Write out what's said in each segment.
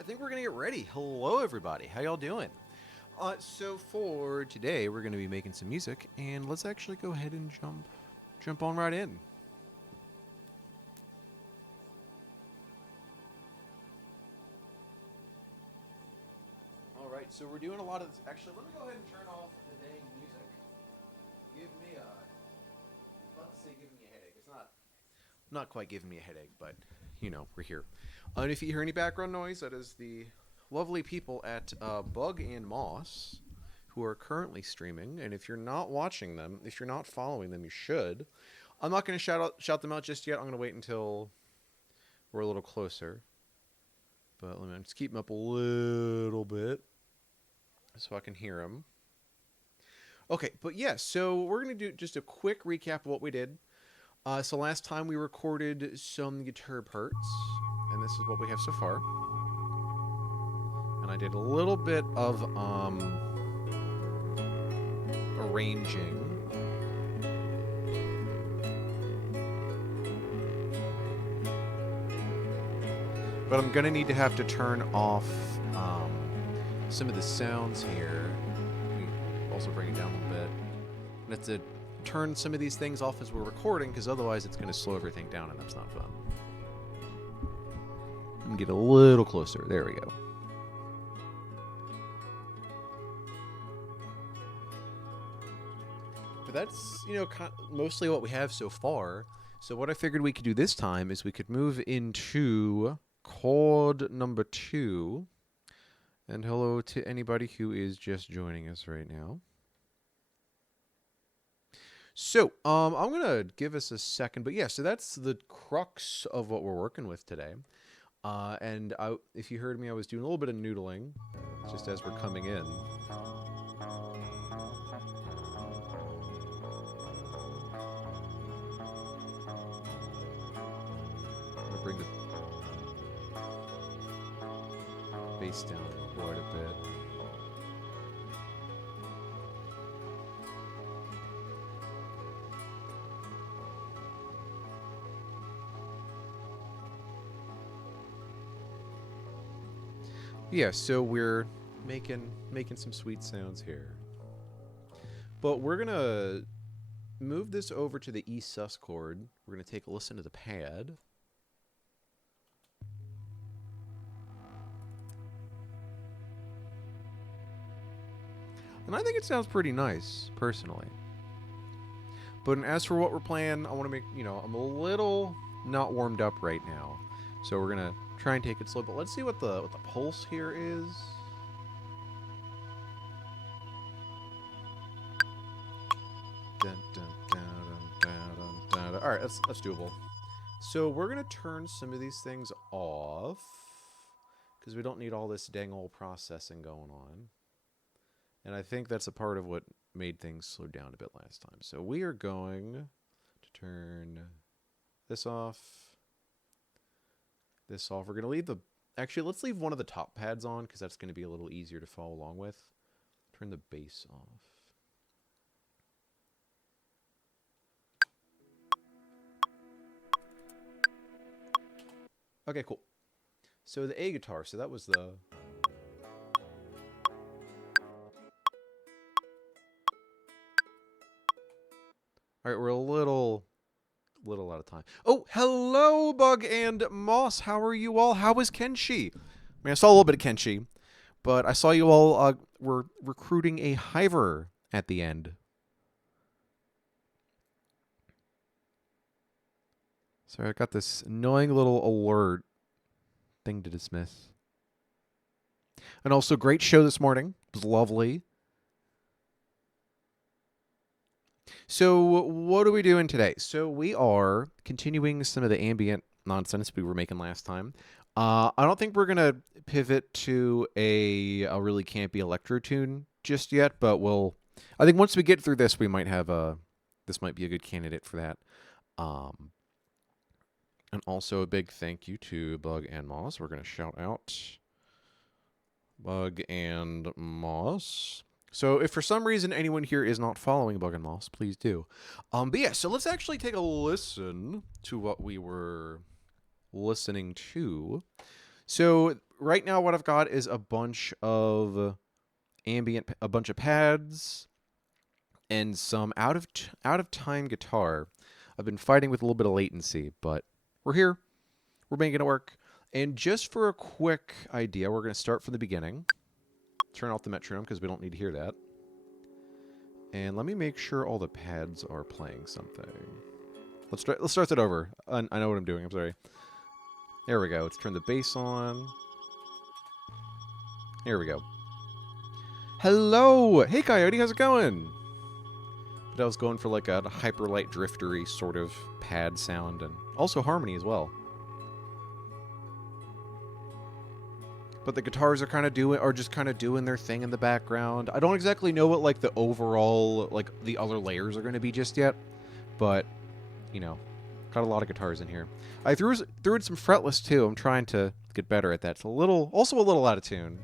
I think we're gonna get ready. Hello, everybody. How y'all doing? So for today, we're gonna be making some music, and let's actually go ahead and jump on right in. All right. So we're doing a lot of this. Actually, let me go ahead and turn off the dang music. Give me a. Let's say, give me a headache. It's not quite giving me a headache, but we're here. And if you hear any background noise, that is the lovely people at Bug and Moss who are currently streaming. And if you're not watching them, if you're not following them, you should. I'm not going to shout them out just yet. I'm going to wait until we're a little closer. But let me just keep them up a little bit so I can hear them. Okay, but yeah, so we're going to do just a quick recap of what we did. So last time we recorded some guitar parts, and this is what we have so far. And I did a little bit of arranging. But I'm gonna need to have to turn off some of the sounds here. Also bring it down a little bit. And have to turn some of these things off as we're recording, because otherwise it's going to slow everything down, and that's not fun. I'm going to get a little closer. There we go. But that's, mostly what we have so far. So what I figured we could do this time is we could move into chord number 2. And hello to anybody who is just joining us right now. So, I'm going to give us a second, but yeah, so that's the crux of what we're working with today. And if you heard me, I was doing a little bit of noodling, just as we're coming in. I'm going to bring the bass down quite a bit. Yeah, so we're making some sweet sounds here. But we're going to move this over to the E sus chord. We're going to take a listen to the pad. And I think it sounds pretty nice, personally. But as for what we're playing, I want to make, I'm a little not warmed up right now. So we're going to try and take it slow, but let's see what the pulse here is. Dun, dun, dun, dun, dun, dun, dun. All right, that's doable. So we're gonna turn some of these things off because we don't need all this dang old processing going on. And I think that's a part of what made things slow down a bit last time. So we are going to turn this off. This off. We're going to leave the... Actually, let's leave one of the top pads on, because that's going to be a little easier to follow along with. Turn the bass off. Okay, cool. So the A guitar. So that was the... Alright, we're a little out of time. Oh, hello, Bug and Moss. How are you all? How is Kenshi? I mean, I saw a little bit of Kenshi, but I saw you all were recruiting a hiver at the end. Sorry, I got this annoying little alert thing to dismiss. And also, great show this morning. It was lovely. So what are we doing today? So we are continuing some of the ambient nonsense we were making last time. I don't think we're going to pivot to a really campy electro tune just yet, but I think once we get through this, we might have this might be a good candidate for that. And also a big thank you to Bug and Moss. We're going to shout out Bug and Moss. So if for some reason anyone here is not following Bug and Moss, please do. But yeah, so let's actually take a listen to what we were listening to. So right now what I've got is a bunch of a bunch of pads, and some out of time guitar. I've been fighting with a little bit of latency, but we're here. We're making it work. And just for a quick idea, we're going to start from the beginning. Turn off the metronome because we don't need to hear that. And let me make sure all the pads are playing something. Let's start that over. I know what I'm doing. I'm sorry. There we go. Let's turn the bass on. Here we go. Hello! Hey, Coyote, how's it going? But I was going for like a hyper-light driftery sort of pad sound, and also harmony as well. But the guitars are just kind of doing their thing in the background. I don't exactly know what like the overall like the other layers are going to be just yet, but you know, got a lot of guitars in here. I threw in some fretless too. I'm trying to get better at that. It's also a little out of tune.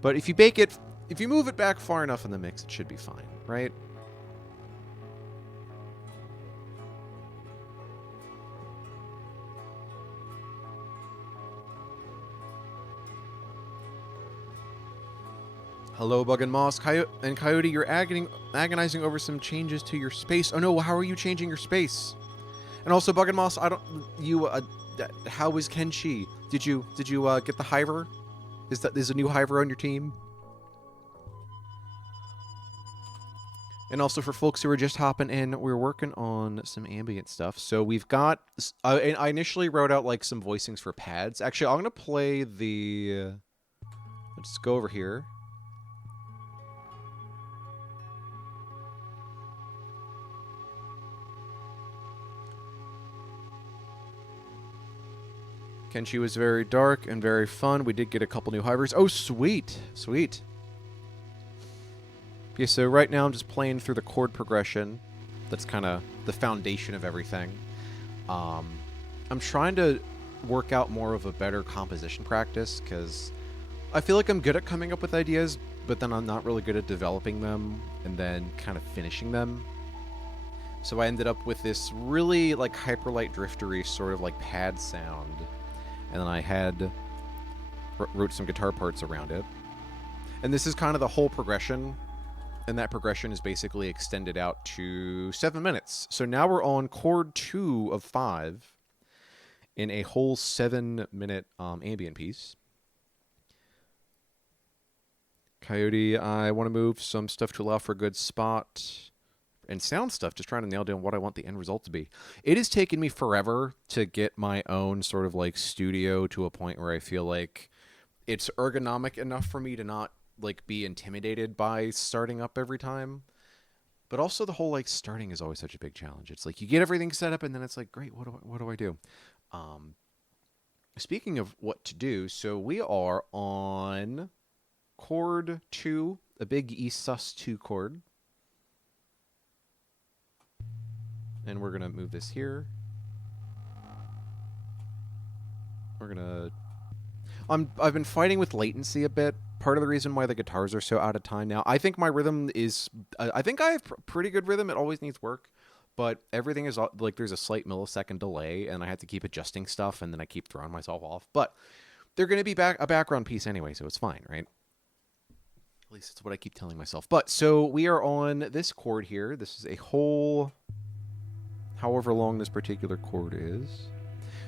But if you move it back far enough in the mix, it should be fine, right? Hello, Bug and Moss. Coyote, you're agonizing over some changes to your space. Oh no, how are you changing your space? And also, Bug and Moss, how is Kenshi? Did you get the Hiver? Is a new Hiver on your team? And also for folks who are just hopping in, we're working on some ambient stuff. So we've got... I initially wrote out like some voicings for pads. Actually, I'm going to play the... Let's go over here. Kenshi was very dark and very fun. We did get a couple new hivers. Oh, sweet. Sweet. Okay, so right now I'm just playing through the chord progression. That's kind of the foundation of everything. I'm trying to work out more of a better composition practice because I feel like I'm good at coming up with ideas, but then I'm not really good at developing them and then kind of finishing them. So I ended up with this really like hyperlight driftery sort of like pad sound. And then I wrote some guitar parts around it. And this is kind of the whole progression. And that progression is basically extended out to 7 minutes. So now we're on chord 2 of 5 in a whole 7-minute ambient piece. Coyote, I want to move some stuff to allow for a good spot. And sound stuff, just trying to nail down what I want the end result to be. It has taken me forever to get my own sort of like studio to a point where I feel like it's ergonomic enough for me to not like be intimidated by starting up every time. But also the whole like starting is always such a big challenge. It's like you get everything set up and then it's like, great, what do I do? Speaking of what to do, so we are on chord 2, a big E sus2 chord. And we're going to move this here. We're going to... I've been fighting with latency a bit. Part of the reason why the guitars are so out of time now. I think my rhythm is... I think I have pretty good rhythm. It always needs work. But everything is like there's a slight millisecond delay. And I have to keep adjusting stuff. And then I keep throwing myself off. But they're going to be a background piece anyway. So it's fine, right? At least it's what I keep telling myself. But so we are on this chord here. This is a whole... however long this particular chord is.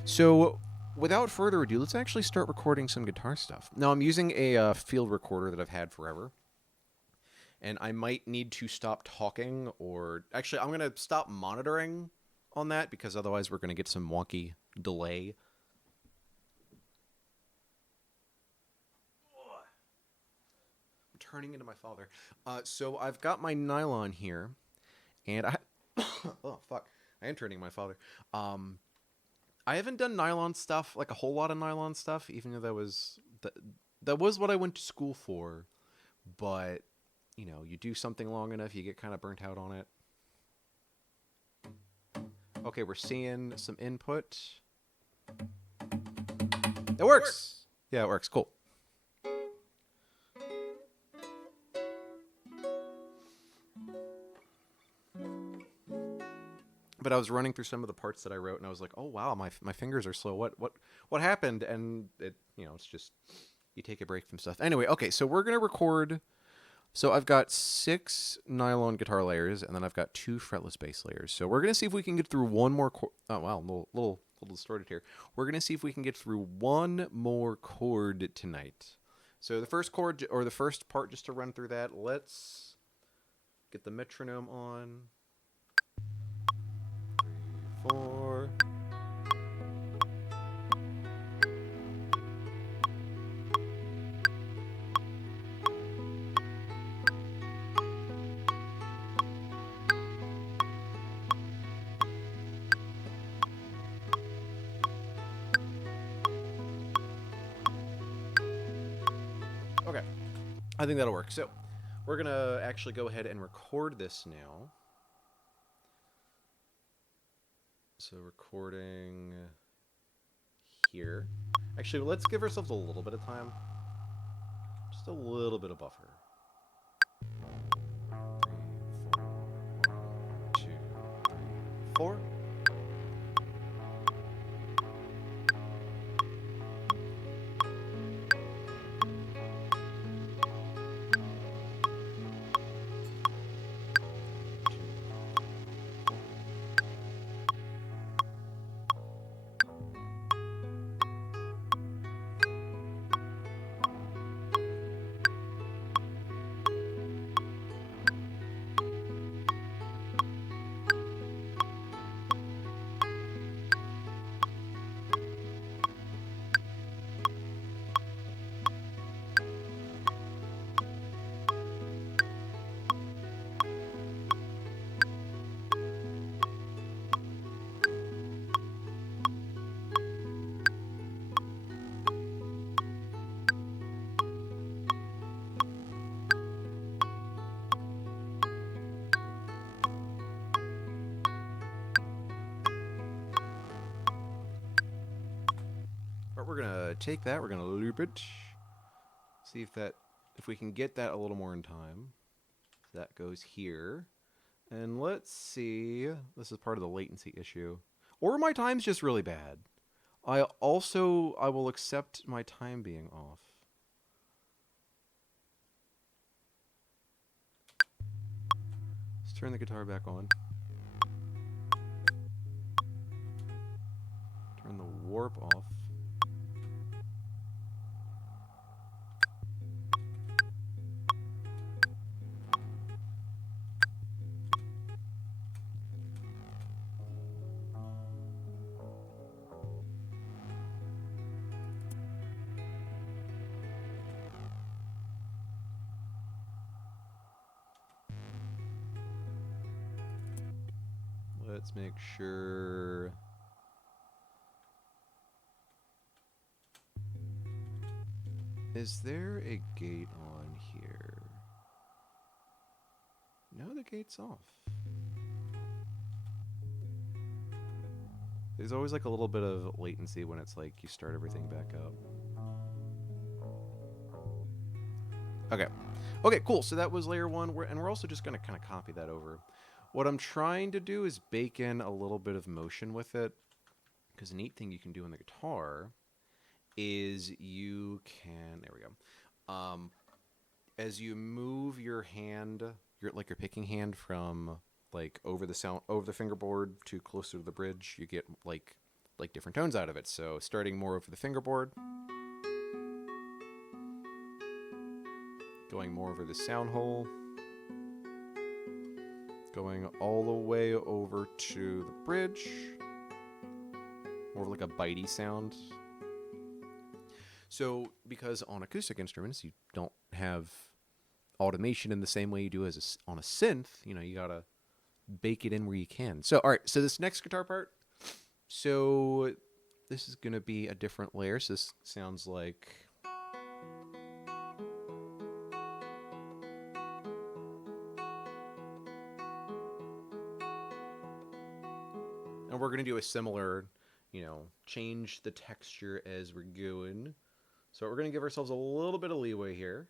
So, without further ado, let's actually start recording some guitar stuff. Now, I'm using a field recorder that I've had forever. And I might need to stop talking, or... Actually, I'm going to stop monitoring on that, because otherwise we're going to get some wonky delay. I'm turning into my father. So, I've got my nylon here, and I... oh, fuck. I am turning my father. I haven't done nylon stuff, like a whole lot of nylon stuff, even though that was what I went to school for. But, you know, you do something long enough, you get kind of burnt out on it. Okay, we're seeing some input. It works! Yeah, it works. Cool. But I was running through some of the parts that I wrote, and I was like, "Oh wow, my fingers are slow. What happened?" And it, it's just you take a break from stuff. Anyway, okay, so we're gonna record. So I've got 6 nylon guitar layers, and then I've got 2 fretless bass layers. So we're gonna see if we can get through one more. Oh wow, little distorted here. We're gonna see if we can get through one more chord tonight. So the first chord, or the first part, just to run through that. Let's get the metronome on. 3, 4. Okay, I think that'll work. So we're gonna actually go ahead and record this now. So recording here. Actually, let's give ourselves a little bit of time. Just a little bit of buffer. 3, 4, 1, 2, 3, 4. But we're gonna take that, we're gonna loop it, see if we can get that a little more in time. That goes here, and let's see. This is part of the latency issue, or my time's just really bad. I will accept my time being off. Let's turn the guitar back on. Turn the warp off. Let's make sure. Is there a gate on here? No, the gate's off. There's always like a little bit of latency when it's like you start everything back up. Okay. Okay, cool. So that was layer 1, and we're also just going to kind of copy that over. What I'm trying to do is bake in a little bit of motion with it, because a neat thing you can do on the guitar is you can, there we go, as you move your hand, your picking hand from like over the fingerboard to closer to the bridge, you get like different tones out of it. So starting more over the fingerboard, going more over the sound hole, going all the way over to the bridge, more of like a bitey sound. So, because on acoustic instruments, you don't have automation in the same way you do on a synth, you gotta bake it in where you can. So, all right, so this next guitar part, so this is gonna be a different layer. So this sounds like... And we're gonna do a similar, change the texture as we're going. So we're going to give ourselves a little bit of leeway here.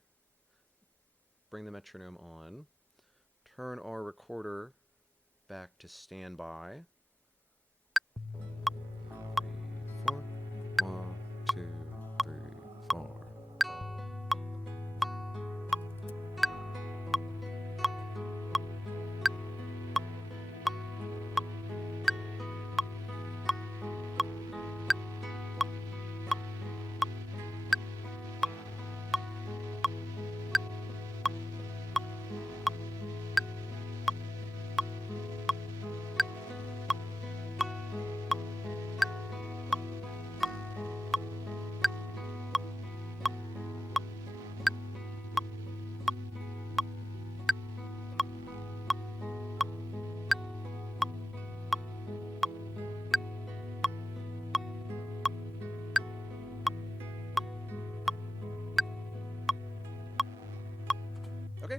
Bring the metronome on. Turn our recorder back to standby.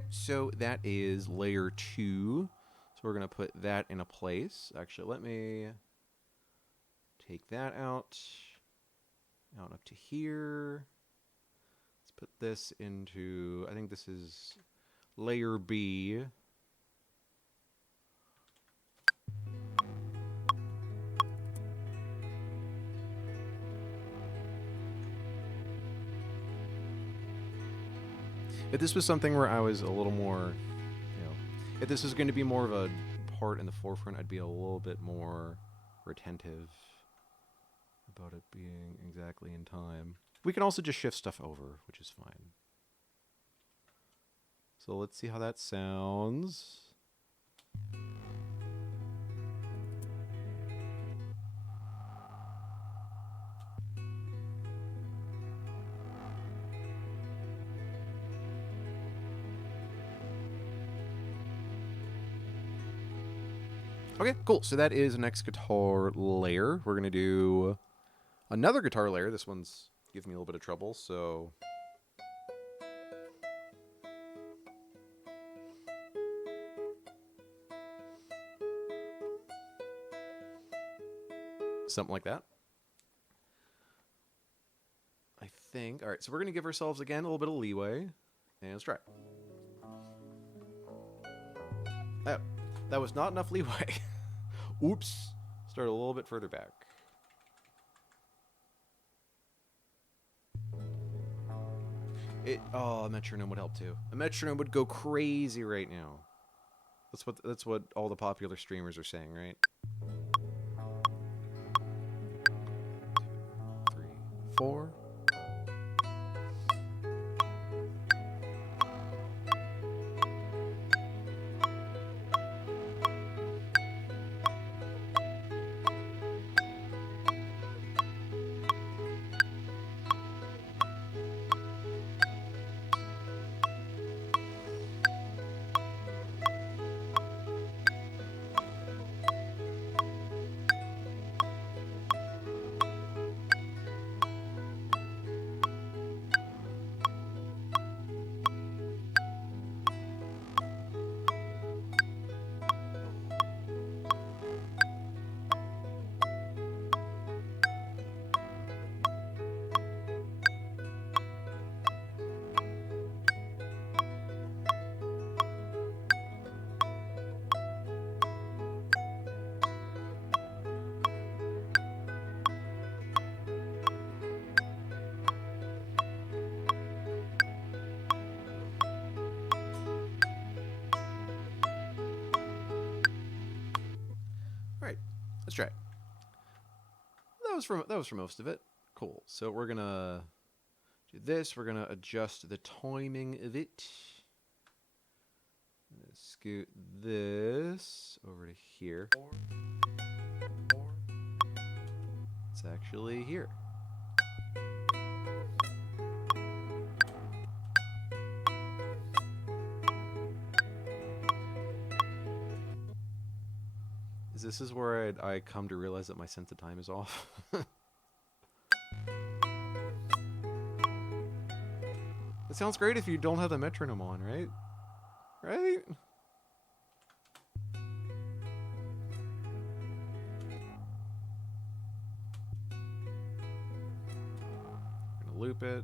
so that is layer 2. So we're going to put that in a place. Actually, let me take that out up to here. Let's put this into, I think this is layer B. If this was something where I was a little more, if this was going to be more of a part in the forefront, I'd be a little bit more retentive about it being exactly in time. We can also just shift stuff over, which is fine. So let's see how that sounds. Okay, cool. So that is the next guitar layer. We're going to do another guitar layer. This one's giving me a little bit of trouble, so... something like that. I think. All right, so we're going to give ourselves, again, a little bit of leeway. And let's try it. Oh, that was not enough leeway. Oops. Start a little bit further back. A metronome would help too. A metronome would go crazy right now. That's what all the popular streamers are saying, right? 2, 3, 4. Alright, let's try it. That was for most of it. Cool. So we're gonna do this. We're gonna adjust the timing of it. I'm gonna scoot this over to here. It's actually here. This is where I come to realize that my sense of time is off. It sounds great if you don't have the metronome on, right? Right? I'm gonna loop it.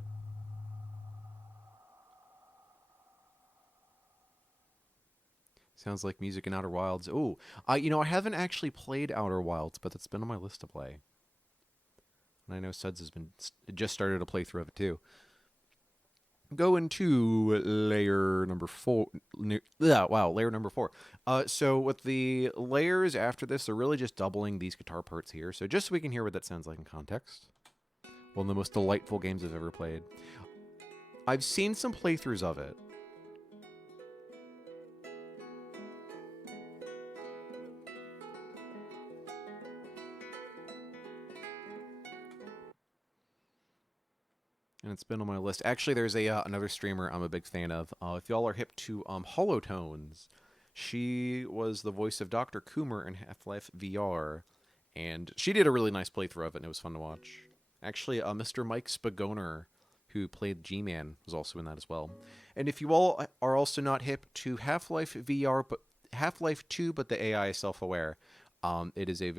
Sounds like music in Outer Wilds. Oh, I haven't actually played Outer Wilds, but it's been on my list to play. And I know Suds has just started a playthrough of it too. Going to layer number 4. Layer number 4. So with the layers after this, they're really just doubling these guitar parts here. So just so we can hear what that sounds like in context. One of the most delightful games I've ever played. I've seen some playthroughs of it. And it's been on my list. Actually, there's another streamer I'm a big fan of. If y'all are hip to Holotones, she was the voice of Dr. Coomer in Half-Life VR, and she did a really nice playthrough of it, and it was fun to watch. Actually, Mr. Mike Spagoner, who played G-Man, was also in that as well. And if you all are also not hip to Half-Life VR, but Half-Life 2, but the AI is self-aware, it is a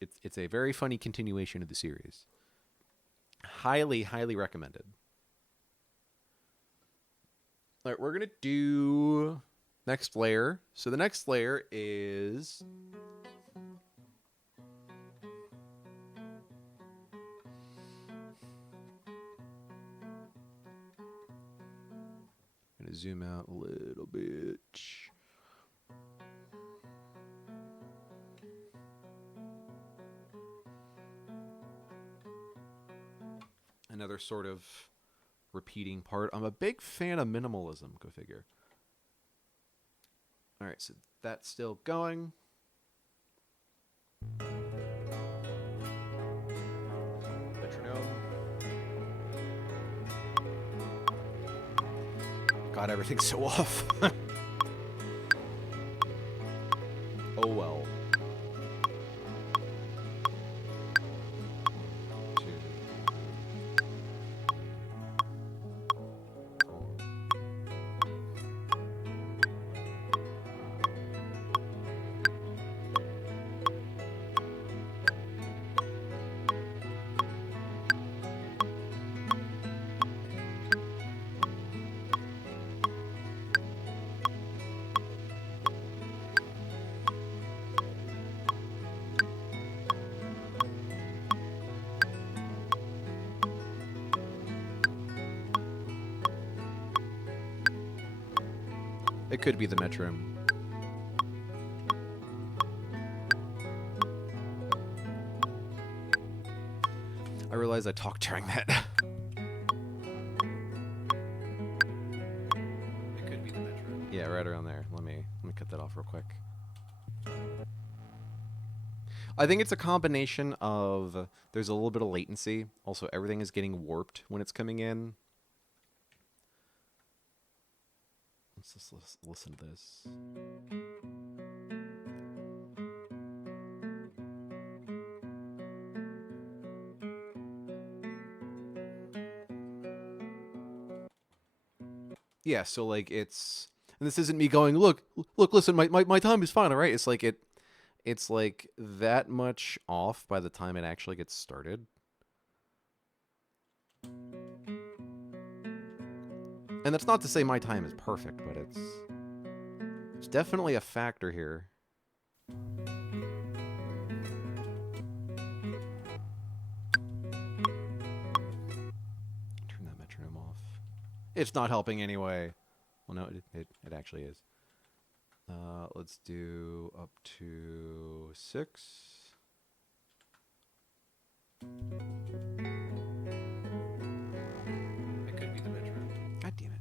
it's a very funny continuation of the series. Highly, highly recommended. All right, we're gonna do next layer. So the next layer is gonna zoom out a little bit. Another sort of repeating part. I'm a big fan of minimalism, go figure. All right, so that's still going. Metronome. God, everything's so off. Oh well. It could be the metronome. I realized I talked during that. It could be the metronome. Yeah, right around there. Let me cut that off real quick. I think it's a combination of there's a little bit of latency. Also, everything is getting warped when it's coming in. Let's just listen to this. Yeah, so like it's, and this isn't me going, look, listen, my time is fine, all right? It's like it's like that much off by the time it actually gets started. And that's not to say my time is perfect, but it's definitely a factor here. Turn that metronome off. It's not helping anyway. Well, no, it actually is. Let's do up to 6. It could be the metronome. God damn it.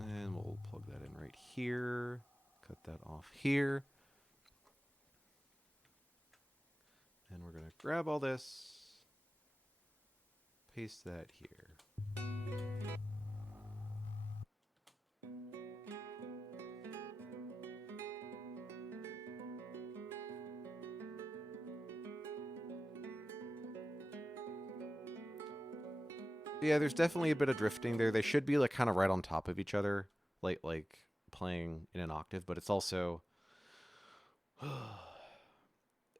And we'll plug that in right here. Cut that off here. And we're going to grab all this, paste that here. Yeah, there's definitely a bit of drifting there. They should be like kind of right on top of each other, like playing in an octave, but it's also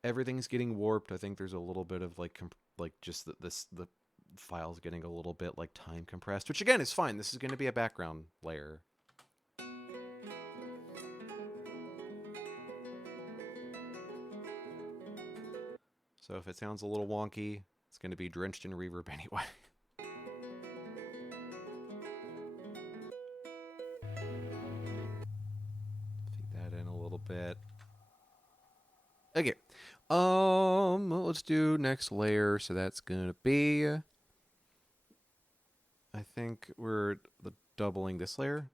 everything's getting warped. I think there's a little bit of like just the file's getting a little bit like time compressed, which again is fine. This is going to be a background layer. So if it sounds a little wonky, it's going to be drenched in reverb anyway. Feed that in a little bit. Okay. Let's do next layer. So that's going to be, I think we're doubling this layer.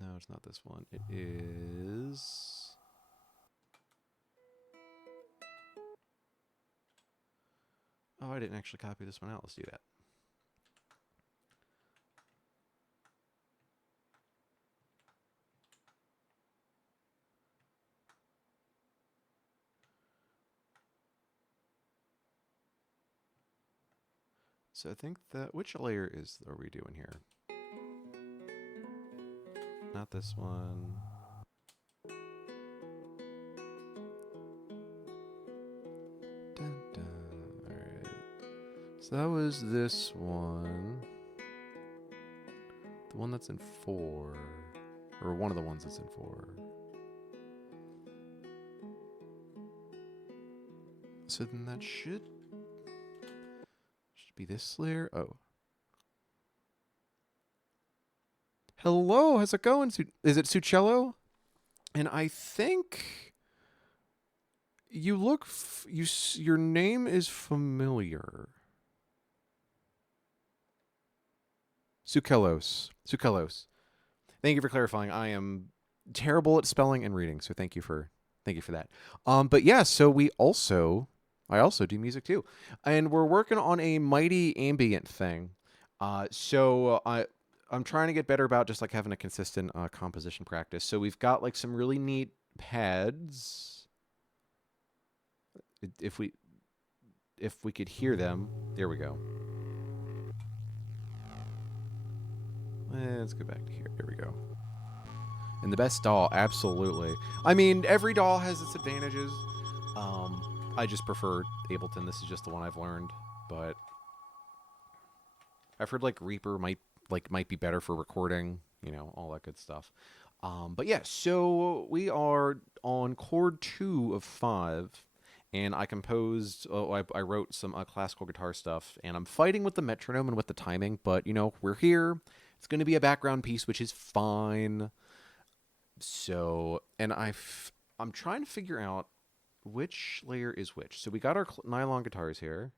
No, it's not this one. It is... Oh, I didn't actually copy this one out. Let's do that. So I think that, which layer are we doing here? Not this one. Dun, dun. All right. So that was this one. The one that's in 4. Or one of the ones that's in 4. So then that should be this layer. Oh. Hello, how's it going? Is it Sucello? And I think you look. Your name is familiar. Sukelos. Thank you for clarifying. I am terrible at spelling and reading, so thank you for that. But yeah, so I also do music too, and we're working on a mighty ambient thing. I'm trying to get better about just like having a consistent composition practice. So we've got like some really neat pads. If we could hear them, there we go. Let's go back to here. There we go. And the best doll, absolutely. I mean, every doll has its advantages. I just prefer Ableton. This is just the one I've learned, but I've heard like Reaper might be better for recording, all that good stuff. But yeah, so we are on chord 2 of 5, and I composed. I wrote some classical guitar stuff, and I'm fighting with the metronome and with the timing, but we're here. It's going to be a background piece, which is fine. So, and I'm trying to figure out which layer is which. So we got our nylon guitars here.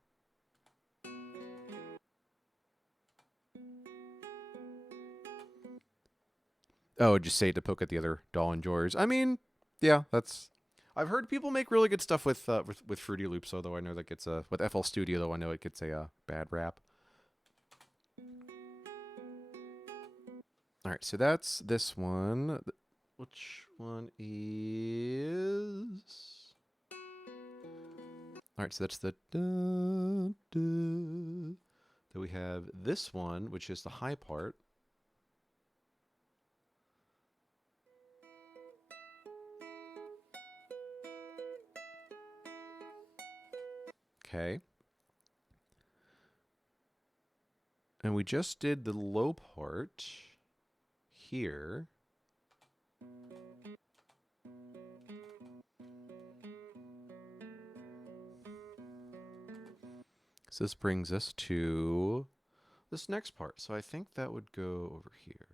Oh, just say to poke at the other doll in drawers. I mean, yeah, that's. I've heard people make really good stuff with Fruity Loops, although I know that gets with FL Studio, though I know it gets a bad rap. All right, so that's this one. Which one is? All right, so that's the. Then we have this one, which is the high part. Okay. And we just did the low part here. So this brings us to this next part. So I think that would go over here.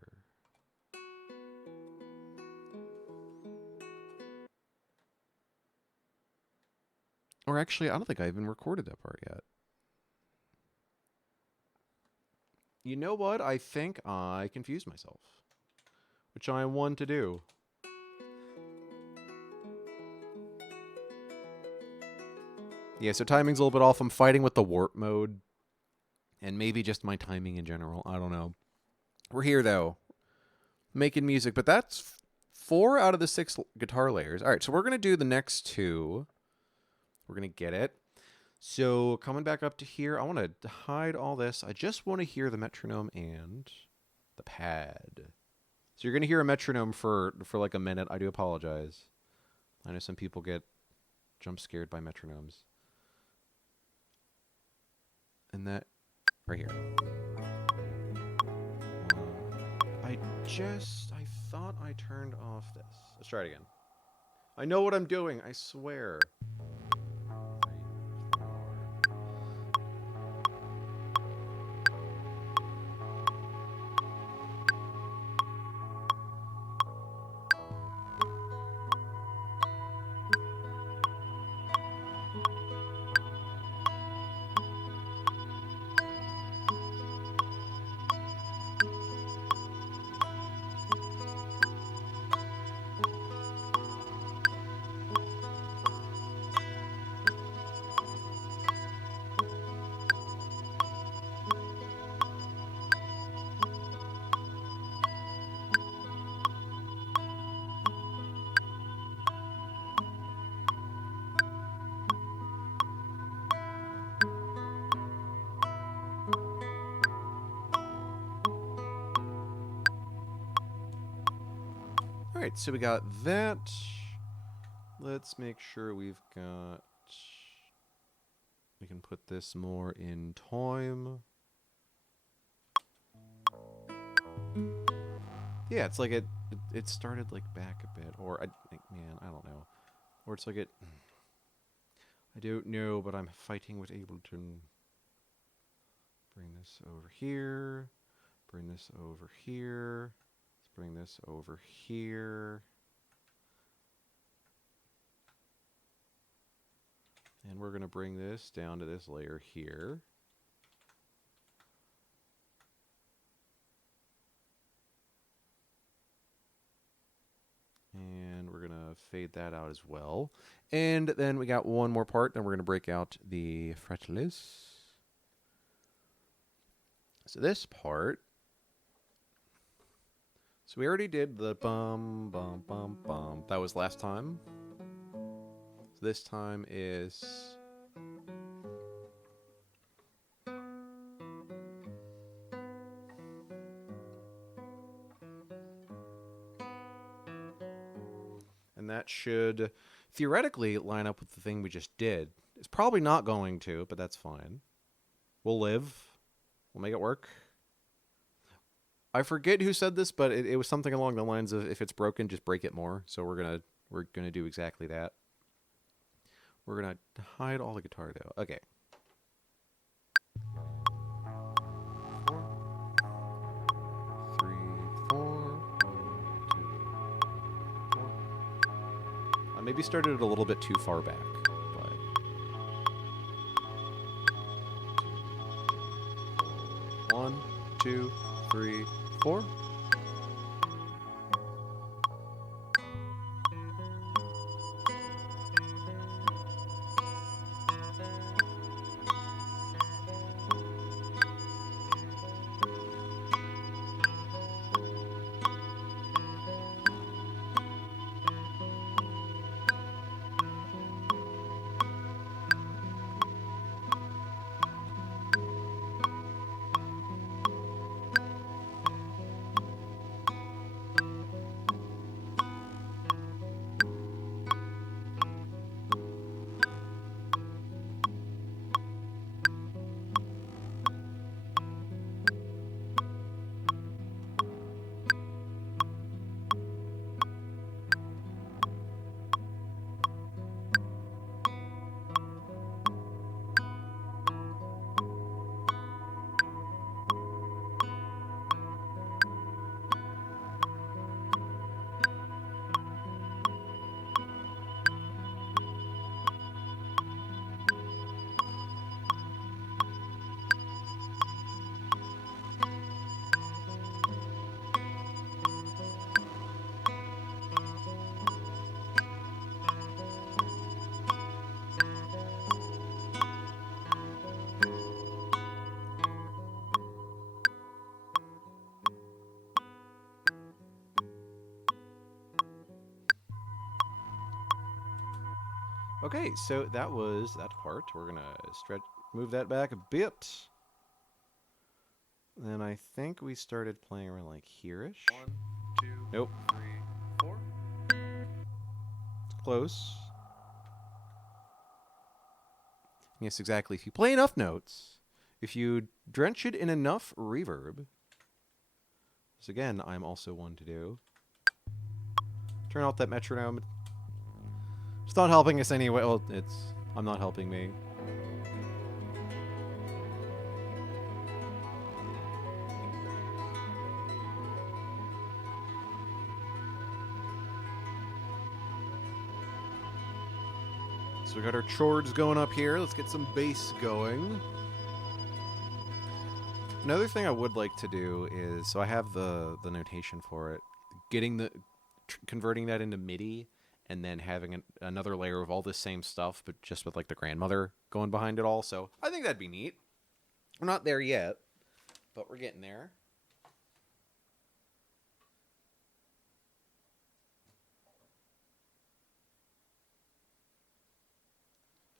Or actually, I don't think I even recorded that part yet. You know what? I think I confused myself, which I am one to do. Yeah, so timing's a little bit off. I'm fighting with the warp mode. And maybe just my timing in general. I don't know. We're here, though. Making music. But that's 4 out of the 6 guitar layers. All right, so we're going to do the next 2. We're going to get it. So coming back up to here, I want to hide all this. I just want to hear the metronome and the pad. So you're going to hear a metronome for like a minute. I do apologize. I know some people get jump scared by metronomes. And that right here. I thought I turned off this. Let's try it again. I know what I'm doing, I swear. Alright, so we got that. Let's make sure we've got... We can put this more in time. Yeah, it's like it started like back a bit, or man, I don't know, or it's like it. I don't know, but I'm fighting with Ableton. Bring this over here. Bring this over here. Let's bring this over here. And we're going to bring this down to this layer here. And we're going to fade that out as well. And then we got one more part, then we're going to break out the fretless. So this part, so we already did the bum, bum, bum, bum. That was last time. So this time is... And that should theoretically line up with the thing we just did. It's probably not going to, but that's fine. We'll live. We'll make it work. I forget who said this, but it was something along the lines of, if it's broken, just break it more. So we're gonna do exactly that. We're gonna hide all the guitar though. Okay. 4, 3, 4. 1, 2, 4. I maybe started it a little bit too far back, but 1, 2, 3, 4. Okay, so that was that part. We're gonna move that back a bit. Then I think we started playing around like here-ish. 1, 2, Nope. 3, 4. Close. Yes, exactly. If you play enough notes, if you drench it in enough reverb, as again, I'm also one to do. Turn off that metronome. It's not helping us anyway. Well, I'm not helping me. So we got our chords going up here. Let's get some bass going. Another thing I would like to do is, so I have the notation for it, converting that into MIDI, and then having another layer of all the same stuff, but just with like the grandmother going behind it all. So I think that'd be neat. We're not there yet, but we're getting there.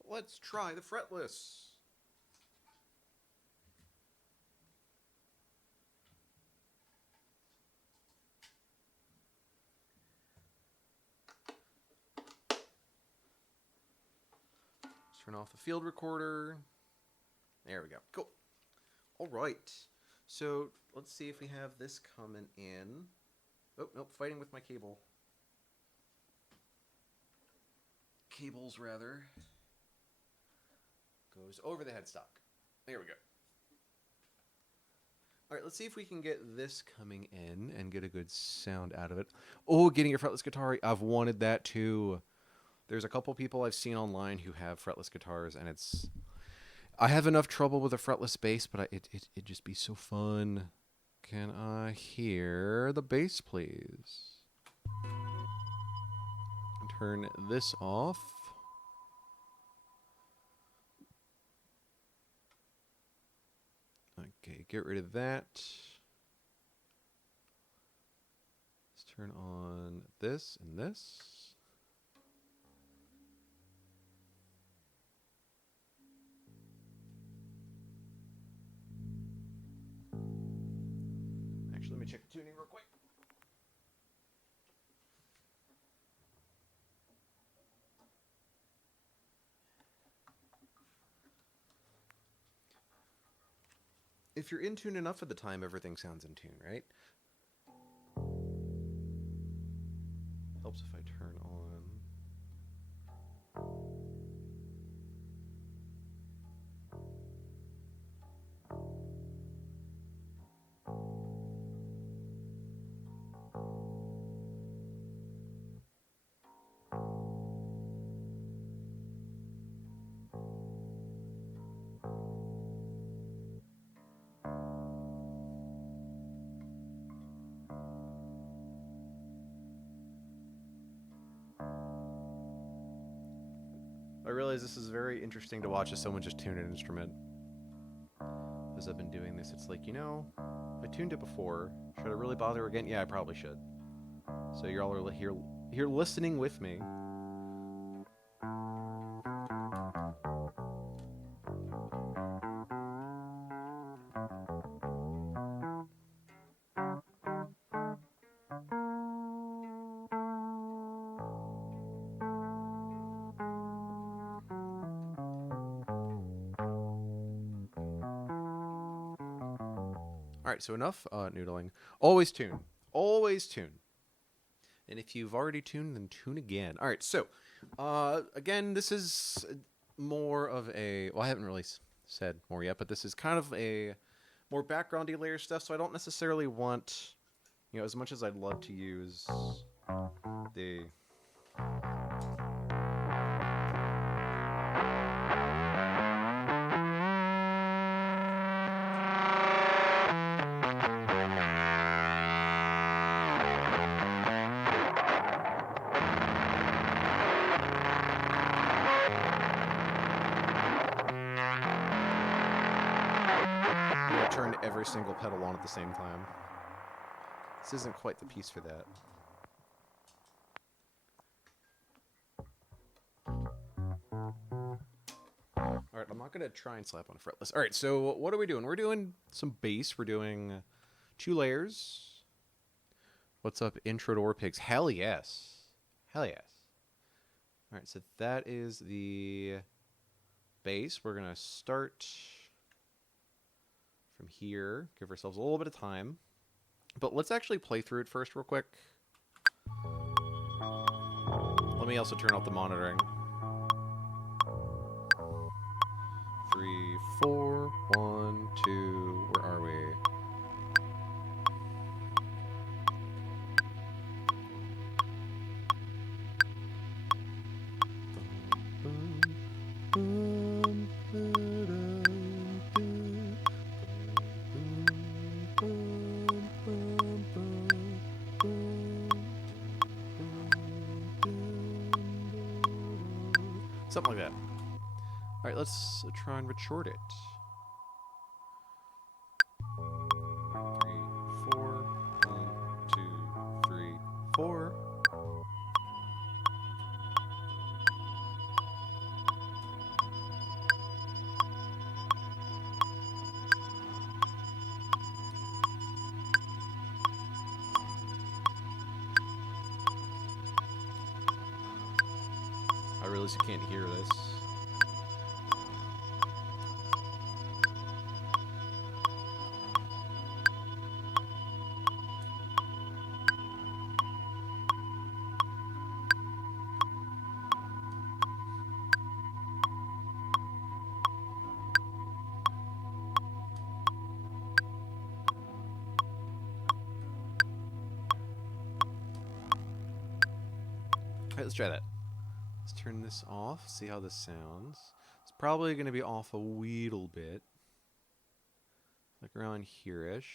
Let's try the fretless. turn off the field recorder. There we go. Cool. All right. So let's see if we have this coming in. Oh, nope. Fighting with my cable. Cables, rather. Goes over the headstock. There we go. All right, let's see if we can get this coming in and get a good sound out of it. Oh, getting your fretless guitar. I've wanted that too. There's a couple people I've seen online who have fretless guitars, and it's... I have enough trouble with a fretless bass, but it'd just be so fun. Can I hear the bass, please? Turn this off. Okay, get rid of that. Let's turn on this and this. Actually, let me check the tuning real quick. If you're in tune enough at the time, everything sounds in tune, right? Helps if I turn on. I realize this is very interesting to watch as someone just tune an instrument. As I've been doing this, it's like, you know, I tuned it before. Should I really bother again? Yeah, I probably should. So you're all here listening with me. Alright, so enough noodling. Always tune. Always tune. And if you've already tuned, then tune again. Alright, so, again, this is more of a... Well, I haven't really said more yet, but this is kind of a more backgroundy layer stuff, so I don't necessarily want, you know, as much as I'd love to use the... Turn every single pedal on at the same time. This isn't quite the piece for that. Alright, I'm not going to try and slap on fretless. Alright, so what are we doing? We're doing some bass. We're doing 2 layers. What's up, intro door pigs? Hell yes. Hell yes. Alright, so that is the bass. We're going to start... from here, give ourselves a little bit of time. But let's actually play through it first real quick. Let me also turn off the monitoring. 3, 4, 1, 2, where are we? Something like that. Alright, let's try and record it. 3, 4, 1, 2, 3, 4. I realize you can't hear this. Alright, let's try that. Let's turn this off, see how this sounds. It's probably going to be off a wheedle bit. Like around here-ish.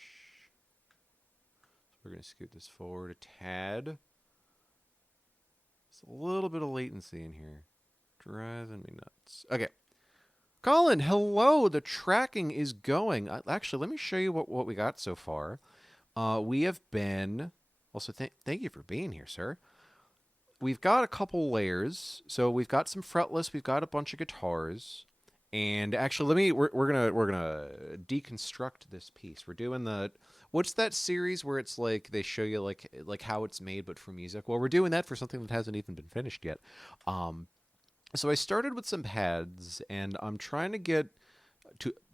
So we're going to scoot this forward a tad. There's a little bit of latency in here. Driving me nuts. Okay. Colin, hello! The tracking is going. Actually, let me show you what we got so far. We have been... Also, thank you for being here, sir. We've got a couple layers. So we've got some fretless. We've got a bunch of guitars. And actually, we're gonna deconstruct this piece. We're doing the... What's that series where it's like they show you like how it's made but for music? Well, we're doing that for something that hasn't even been finished yet. So I started with some pads, and I'm trying to get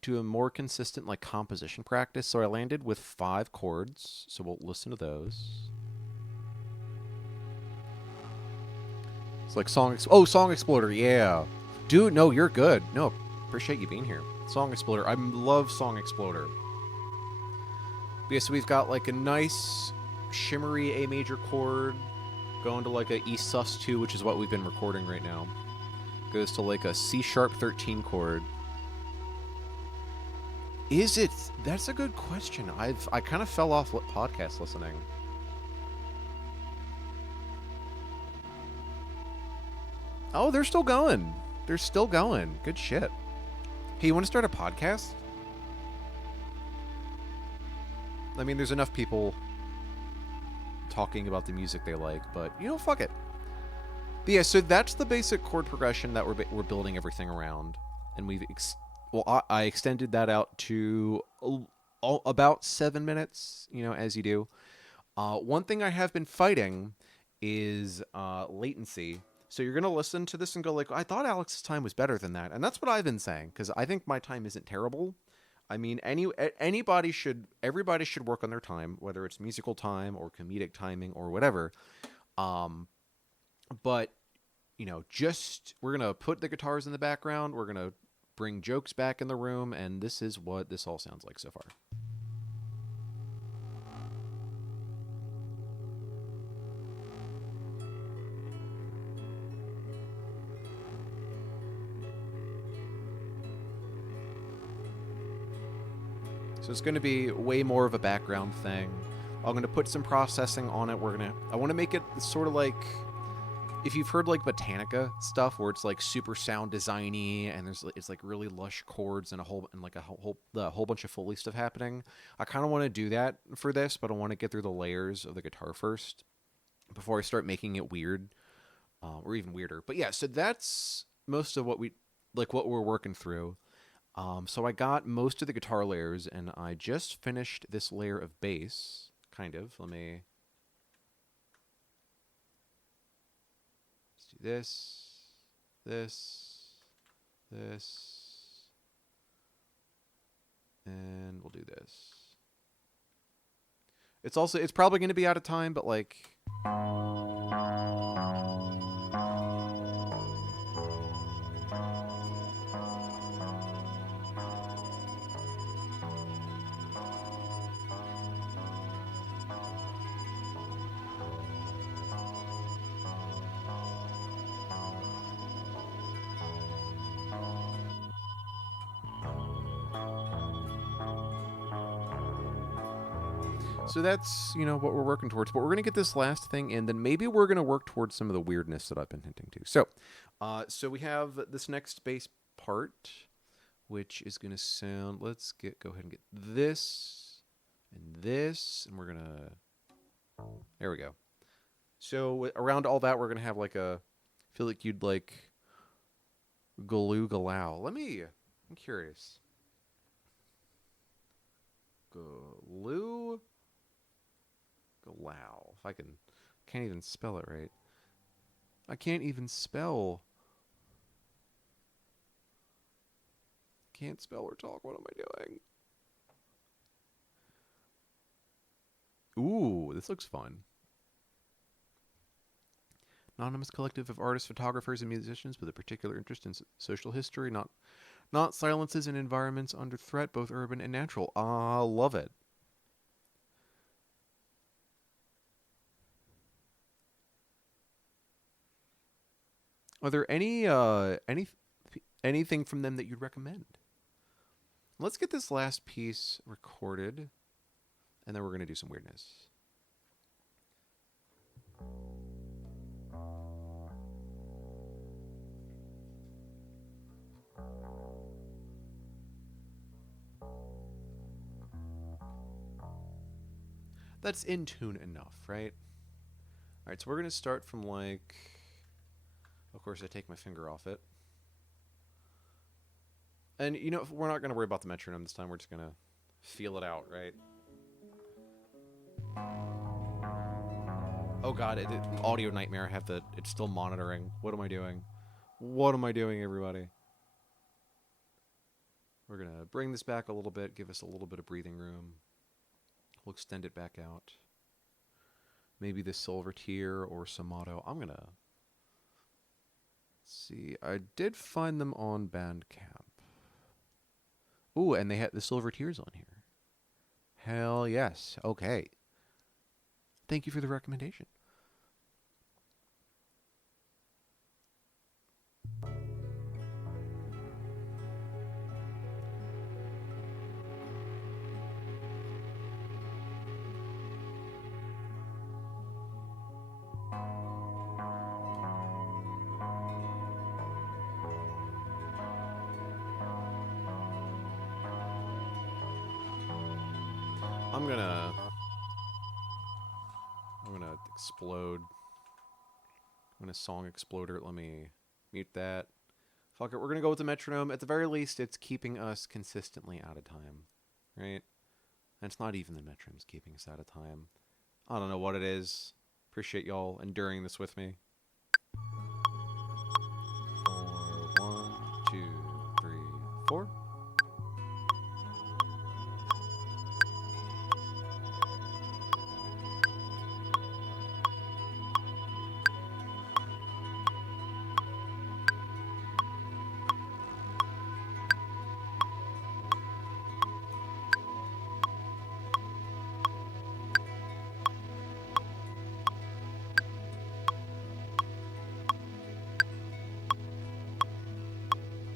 to a more consistent like composition practice. So I landed with 5 chords. So we'll listen to those. It's like Song Exploder, yeah. Dude, no, you're good. No, appreciate you being here. Song Exploder, I love Song Exploder. But yeah, so we've got like a nice shimmery A major chord going to like a E sus2, which is what we've been recording right now. Goes to like a C sharp 13 chord. Is it? That's a good question. I kind of fell off podcast listening. Oh, they're still going. They're still going. Good shit. Hey, you want to start a podcast? I mean, there's enough people talking about the music they like, but, you know, fuck it. But yeah, so that's the basic chord progression that we're building everything around. And we've... I extended that out to about 7 minutes, you know, as you do. One thing I have been fighting is latency. So you're going to listen to this and go like, I thought Alex's time was better than that. And that's what I've been saying, because I think my time isn't terrible. I mean, everybody should work on their time, whether it's musical time or comedic timing or whatever. But, you know, we're going to put the guitars in the background. We're going to bring jokes back in the room. And this is what this all sounds like so far. So it's going to be way more of a background thing. I'm going to put some processing on it. I want to make it sort of like, if you've heard like Botanica stuff, where it's like super sound designy and it's like really lush chords and a whole bunch of Foley stuff happening. I kind of want to do that for this, but I want to get through the layers of the guitar first before I start making it weird, or even weirder. But yeah, so that's most of what we're working through. So I got most of the guitar layers, and I just finished this layer of bass, kind of. Let's do this, and we'll do this. It's probably going to be out of time, but like... So that's, you know, what we're working towards. But we're going to get this last thing in, then maybe we're going to work towards some of the weirdness that I've been hinting to. So we have this next bass part, which is going to sound... Let's go ahead and get this, and we're going to... There we go. So around all that, we're going to have like a... I feel like you'd like... Galoo Galao. I'm curious. Galoo... Galao. If I can't even spell it right. I can't even spell. Can't spell or talk. What am I doing? Ooh, this looks fun. Anonymous collective of artists, photographers, and musicians with a particular interest in social history, not silences and environments under threat, both urban and natural. Love it. Are there anything from them that you'd recommend? Let's get this last piece recorded, and then we're gonna do some weirdness. That's in tune enough, right? All right, so we're gonna start from like. Of course, I take my finger off it. And, you know, we're not going to worry about the metronome this time. We're just going to feel it out, right? Oh, God. Audio nightmare. I have the... It's still monitoring. What am I doing? What am I doing, everybody? We're going to bring this back a little bit. Give us a little bit of breathing room. We'll extend it back out. Maybe the Silver Tier or Samato. I'm going to... see, I did find them on Bandcamp. Ooh, and they had the Silver Tears on here. Hell yes. Okay. Thank you for the recommendation. I'm gonna explode. I'm gonna song exploder. Let me mute that. Fuck it. We're gonna go with the metronome. At the very least, it's keeping us consistently out of time, right? And it's not even the metronome's keeping us out of time. I don't know what it is. Appreciate y'all enduring this with me. 4, 1, 2, 3, 4.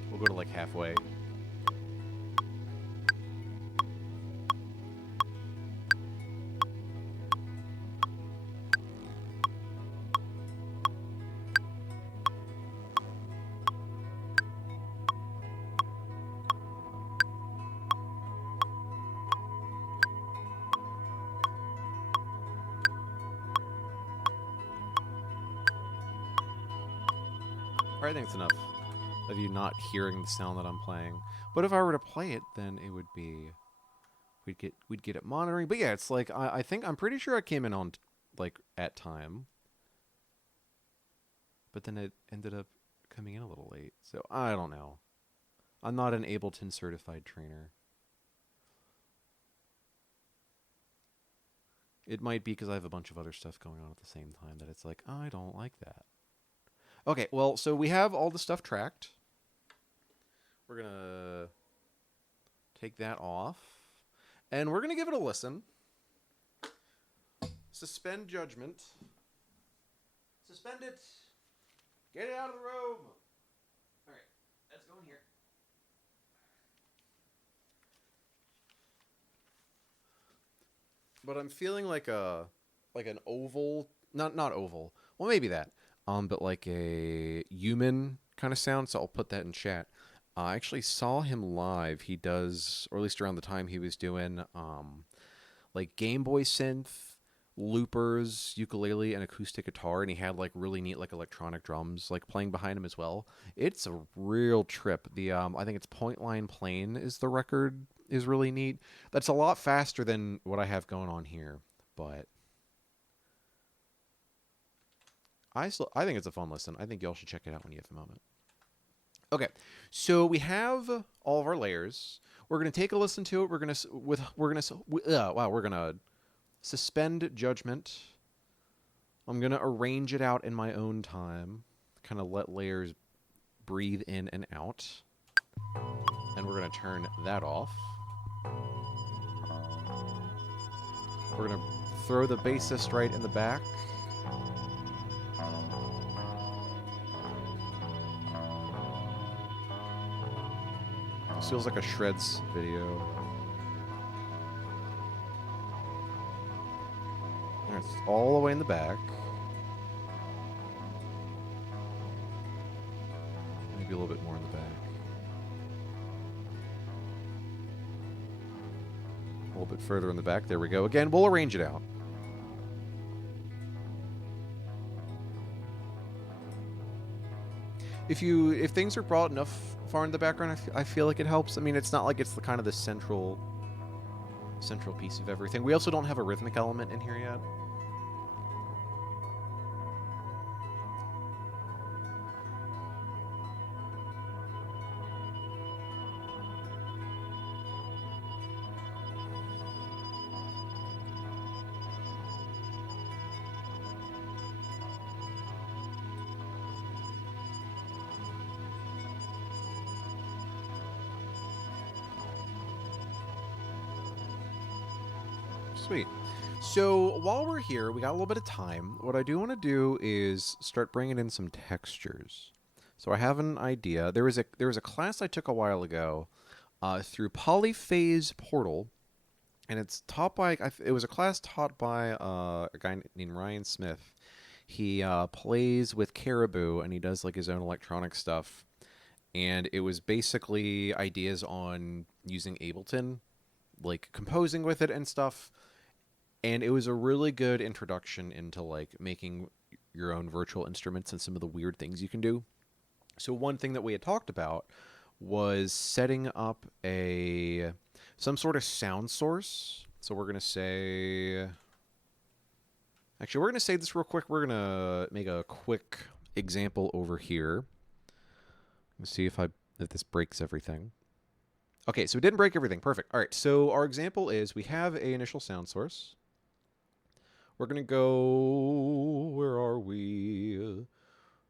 We'll go to like halfway. I think it's enough of you not hearing the sound that I'm playing. But if I were to play it, then it would be we'd get it monitoring. But yeah, it's like I think I'm pretty sure I came in on like at time. But then it ended up coming in a little late. So I don't know. I'm not an Ableton certified trainer. It might be because I have a bunch of other stuff going on at the same time that it's like, I don't like that. Okay, well, so we have all the stuff tracked. We're going to take that off. And we're going to give it a listen. Suspend judgment. Suspend it. Get it out of the room. All right, let's go in here. But I'm feeling like an oval, not oval. Well, maybe that. But like a human kind of sound, so I'll put that in chat. I actually saw him live. He does, or at least around the time he was doing, like Game Boy synth, loopers, ukulele, and acoustic guitar, and he had like really neat like electronic drums like playing behind him as well. It's a real trip. The I think it's Point Line Plane is the record, is really neat. That's a lot faster than what I have going on here, but I think it's a fun listen. I think y'all should check it out when you have a moment. Okay, so we have all of our layers. We're gonna take a listen to it. We're gonna suspend judgment. I'm gonna arrange it out in my own time. Kind of let layers breathe in and out. And we're gonna turn that off. We're gonna throw the bassist right in the back. This feels like a Shreds video. Alright, it's all the way in the back. Maybe a little bit more in the back. A little bit further in the back. There we go. Again, we'll arrange it out. If things are brought enough far in the background, I feel like it helps. I mean, it's not like it's the kind of the central piece of everything. We also don't have a rhythmic element in here yet. Sweet. So while we're here, we got a little bit of time. What I do want to do is start bringing in some textures. So I have an idea. There was a class I took a while ago through Polyphase Portal, and it's taught by it was a class taught by a guy named Ryan Smith. He plays with Caribou and he does like his own electronic stuff. And it was basically ideas on using Ableton, like composing with it and stuff. And it was a really good introduction into like making your own virtual instruments and some of the weird things you can do. So one thing that we had talked about was setting up some sort of sound source. So we're going to say... Actually, we're going to say this real quick. We're going to make a quick example over here. Let's see if this breaks everything. Okay, so it didn't break everything. Perfect. All right, so our example is we have an initial sound source. We're going to go... Where are we?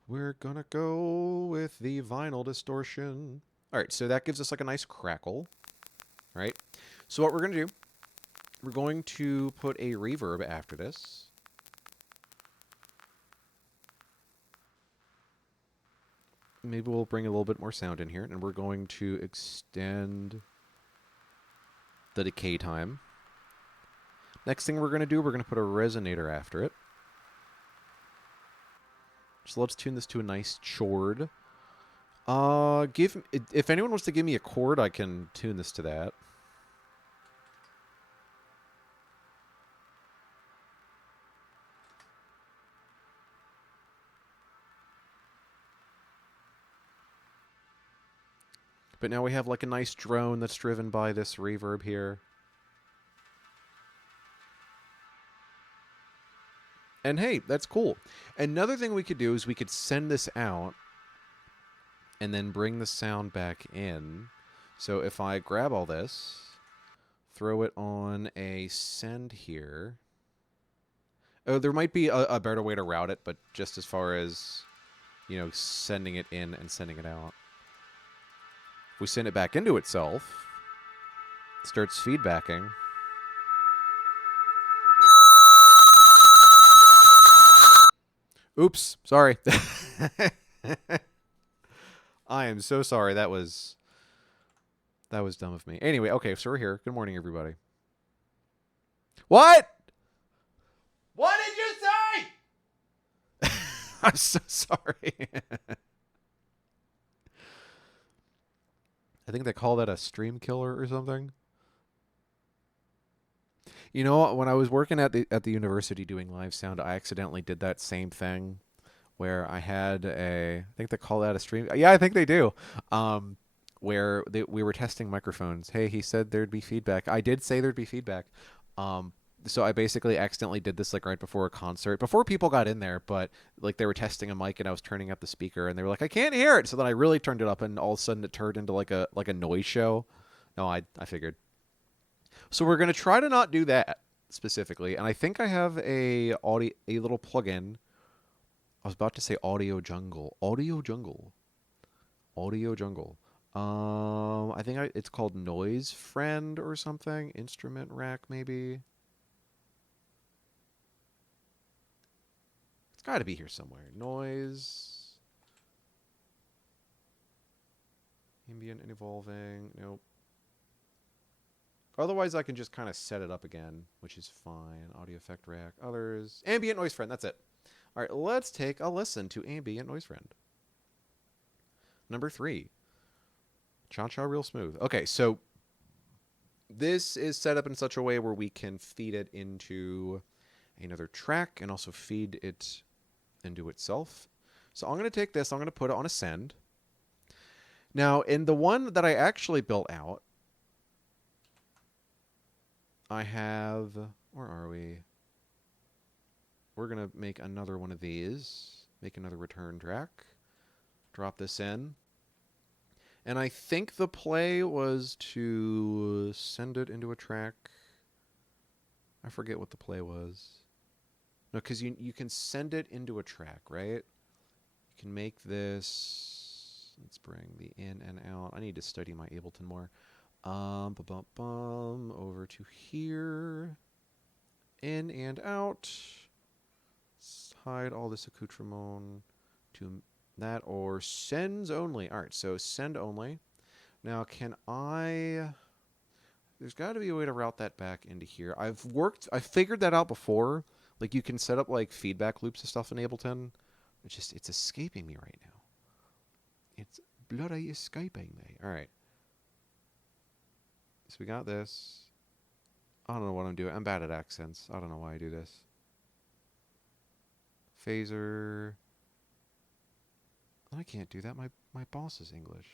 We're going to go with the vinyl distortion. All right, so that gives us like a nice crackle. All right, so what we're going to do, we're going to put a reverb after this. Maybe we'll bring a little bit more sound in here, and we're going to extend the decay time. Next thing we're going to do, we're going to put a resonator after it. So let's tune this to a nice chord. If anyone wants to give me a chord, I can tune this to that. But now we have like a nice drone that's driven by this reverb here. And hey, that's cool. Another thing we could do is we could send this out and then bring the sound back in. So if I grab all this, throw it on a send here. Oh, there might be a better way to route it, but just as far as, you know, sending it in and sending it out. If we send it back into itself, it starts feedbacking. Oops, sorry. I am so sorry. That was dumb of me. Anyway, okay, so we're here. Good morning, everybody. What? What did you say? I'm so sorry. I think they call that a stream killer or something. You know, when I was working at the university doing live sound, I accidentally did that same thing where I had I think they call that a stream. Yeah, I think they do. Where we were testing microphones. Hey, he said there'd be feedback. I did say there'd be feedback. So I basically accidentally did this like right before a concert, before people got in there, but like they were testing a mic and I was turning up the speaker and they were like, I can't hear it. So then I really turned it up and all of a sudden it turned into like a noise show. No, I figured. So we're going to try to not do that specifically. And I think I have a little plugin. I was about to say Audio Jungle. Audio Jungle. Audio Jungle. I think it's called Noise Friend or something. Instrument Rack, maybe. It's got to be here somewhere. Noise. Ambient and evolving. Nope. Otherwise, I can just kind of set it up again, which is fine. Audio effect rack. Others. Ambient noise friend. That's it. All right, let's take a listen to ambient noise friend. Number 3. Cha-cha real smooth. Okay, so this is set up in such a way where we can feed it into another track and also feed it into itself. So I'm going to take this. I'm going to put it on a send. Now, in the one that I actually built out, I have... Where are we? We're going to make another one of these. Make another return track. Drop this in. And I think the play was to send it into a track. I forget what the play was. No, because you can send it into a track, right? You can make this... Let's bring the in and out. I need to study my Ableton more. Over to here. In and out. Let's hide all this accoutrement to that, or sends only. All right, so send only. Now, can I... There's got to be a way to route that back into here. I figured that out before. Like, you can set up, like, feedback loops and stuff in Ableton. It's escaping me right now. It's bloody escaping me. All right. So we got this. I don't know what I'm doing. I'm bad at accents. I don't know why I do this. Phaser. I can't do that. My boss is English.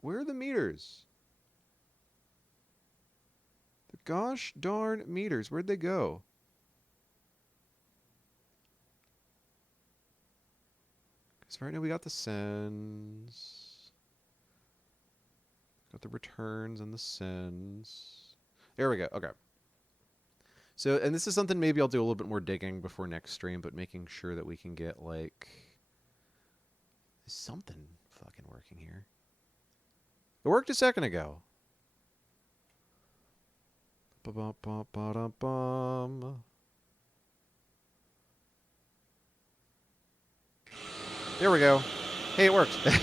Where are the meters? The gosh darn meters. Where'd they go? Because right now we got the sends. Got the returns and the sends. There we go. Okay. So, and this is something maybe I'll do a little bit more digging before next stream, but making sure that we can get, like, something fucking working here. It worked a second ago. Ba-bum-bum-ba-dum-bum. There we go. Hey, it worked. This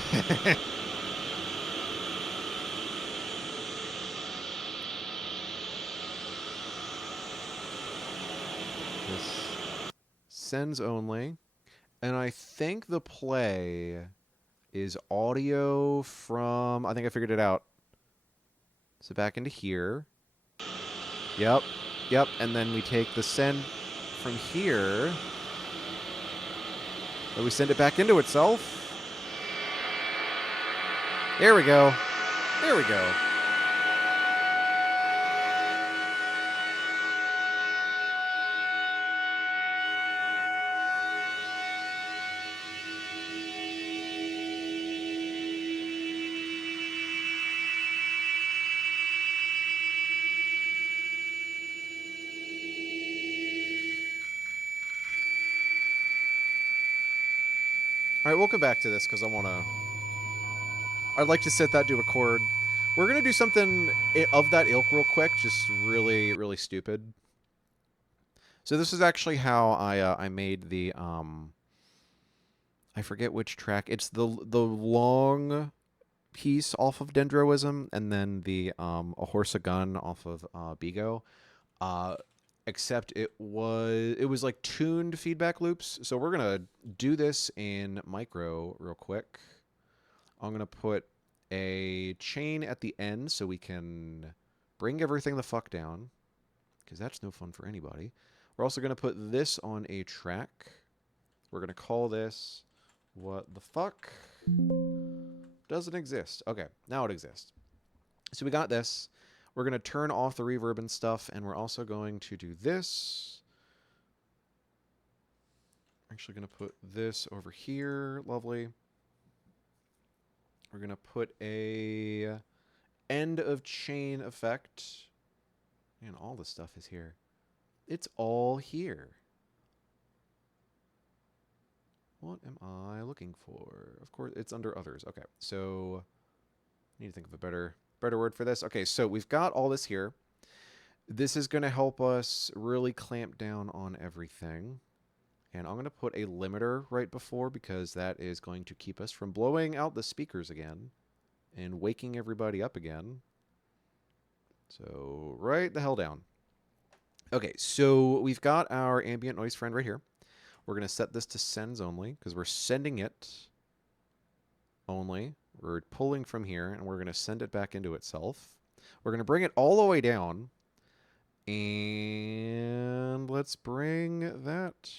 sends only. And I think the play is audio from... I think I figured it out. So back into here. Yep. Yep. And then we take the send from here. And we send it back into itself. There we go. There we go. All right, we'll come back to this because I'd like to set that to record. We're going to do something of that ilk real quick, just really, really stupid. So this is actually how I made the, I forget which track. It's the long piece off of Dendroism, and then the A Horse, a Gun off of Bigo. Except it was like tuned feedback loops. So we're going to do this in Micro real quick. I'm going to put a chain at the end so we can bring everything the fuck down, because that's no fun for anybody. We're also going to put this on a track. We're going to call this What the Fuck Doesn't Exist. Okay, now it exists. So we got this. We're going to turn off the reverb and stuff, and we're also going to do this. I'm actually going to put this over here. Lovely. We're going to put a end of chain effect. Man, all this stuff is here. It's all here. What am I looking for? Of course, it's under others. Okay, so I need to think of a better word for this. Okay, so we've got all this here. This is going to help us really clamp down on everything. And I'm going to put a limiter right before because that is going to keep us from blowing out the speakers again and waking everybody up again. So right the hell down. Okay, so we've got our ambient noise friend right here. We're going to set this to sends only because we're sending it only. We're pulling from here and we're going to send it back into itself. We're going to bring it all the way down. And let's bring that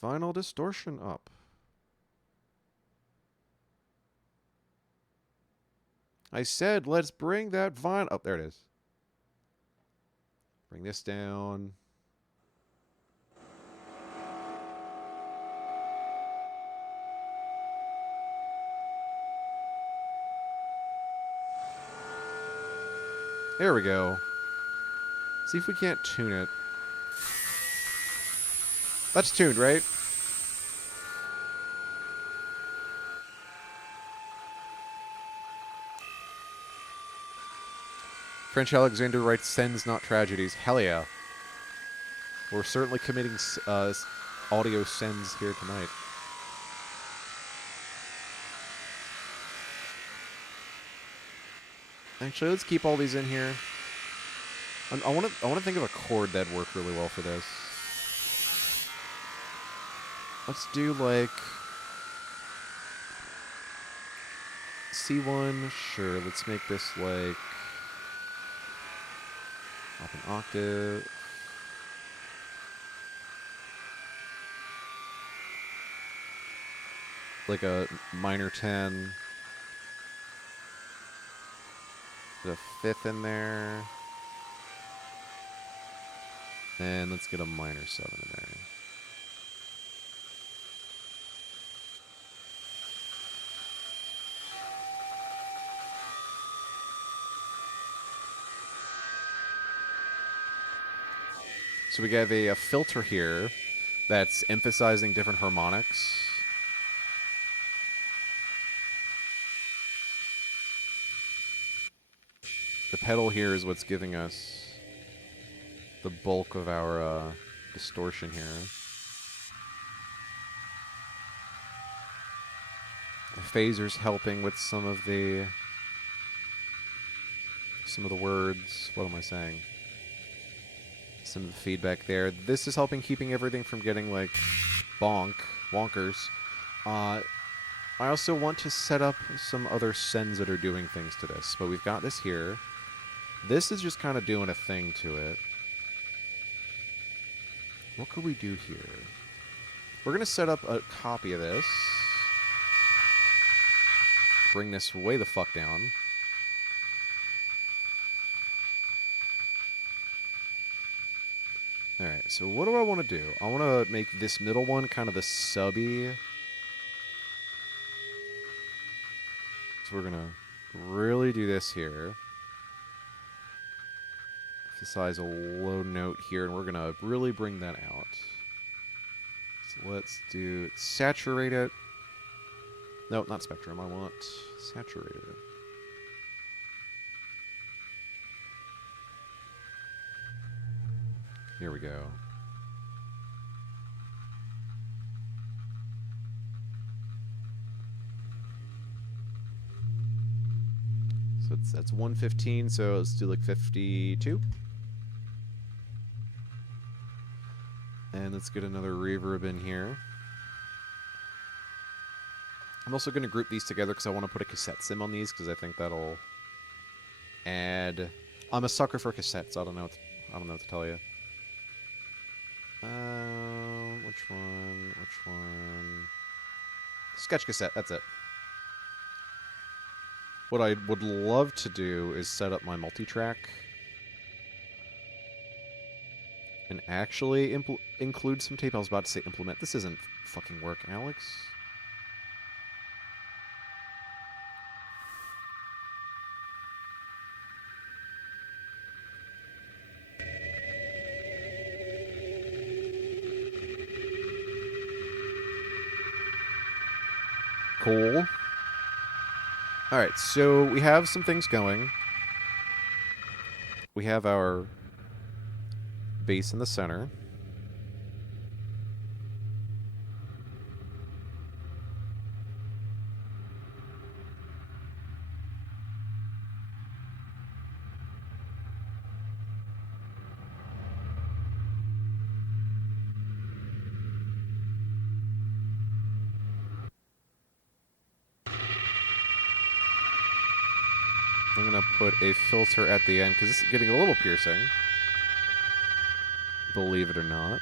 final distortion up. I said, let's bring that vinyl. Oh, there it is. Bring this down. There we go. See if we can't tune it. That's tuned, right? French Alexander writes, sends, not tragedies. Hell yeah. We're certainly committing audio sends here tonight. Actually, let's keep all these in here. I want to think of a chord that'd work really well for this. Let's do like C1. Sure, let's make this like up an octave. Like a minor 10. Put a fifth in there. And let's get a minor 7 in there. So we have a filter here that's emphasizing different harmonics. The pedal here is what's giving us the bulk of our distortion here. The phaser's helping with some of the words. What am I saying? Some of the feedback there. This is helping keeping everything from getting like wonkers. I also want to set up some other sends that are doing things to this, but we've got this here. This is just kind of doing a thing to it. What could we do here? We're going to set up a copy of this. Bring this way the fuck down. Alright, so what do I want to do? I want to make this middle one kind of the subby. So we're going to really do this here. Emphasize a low note here, and we're going to really bring that out. So let's do saturate it. No, not spectrum. I want saturated. Here we go. So that's 115, so let's do like 52. And let's get another reverb in here. I'm also going to group these together because I want to put a cassette sim on these because I think that'll add... I'm a sucker for cassettes. I don't know what to tell you. Which one? Which one? Sketch cassette. That's it. What I would love to do is set up my multi-track and actually include some tape. I was about to say implement. This isn't fucking work, Alex. Cool. Alright, so we have some things going. We have our bass in the center. I'm going to put a filter at the end because this is getting a little piercing. Believe it or not.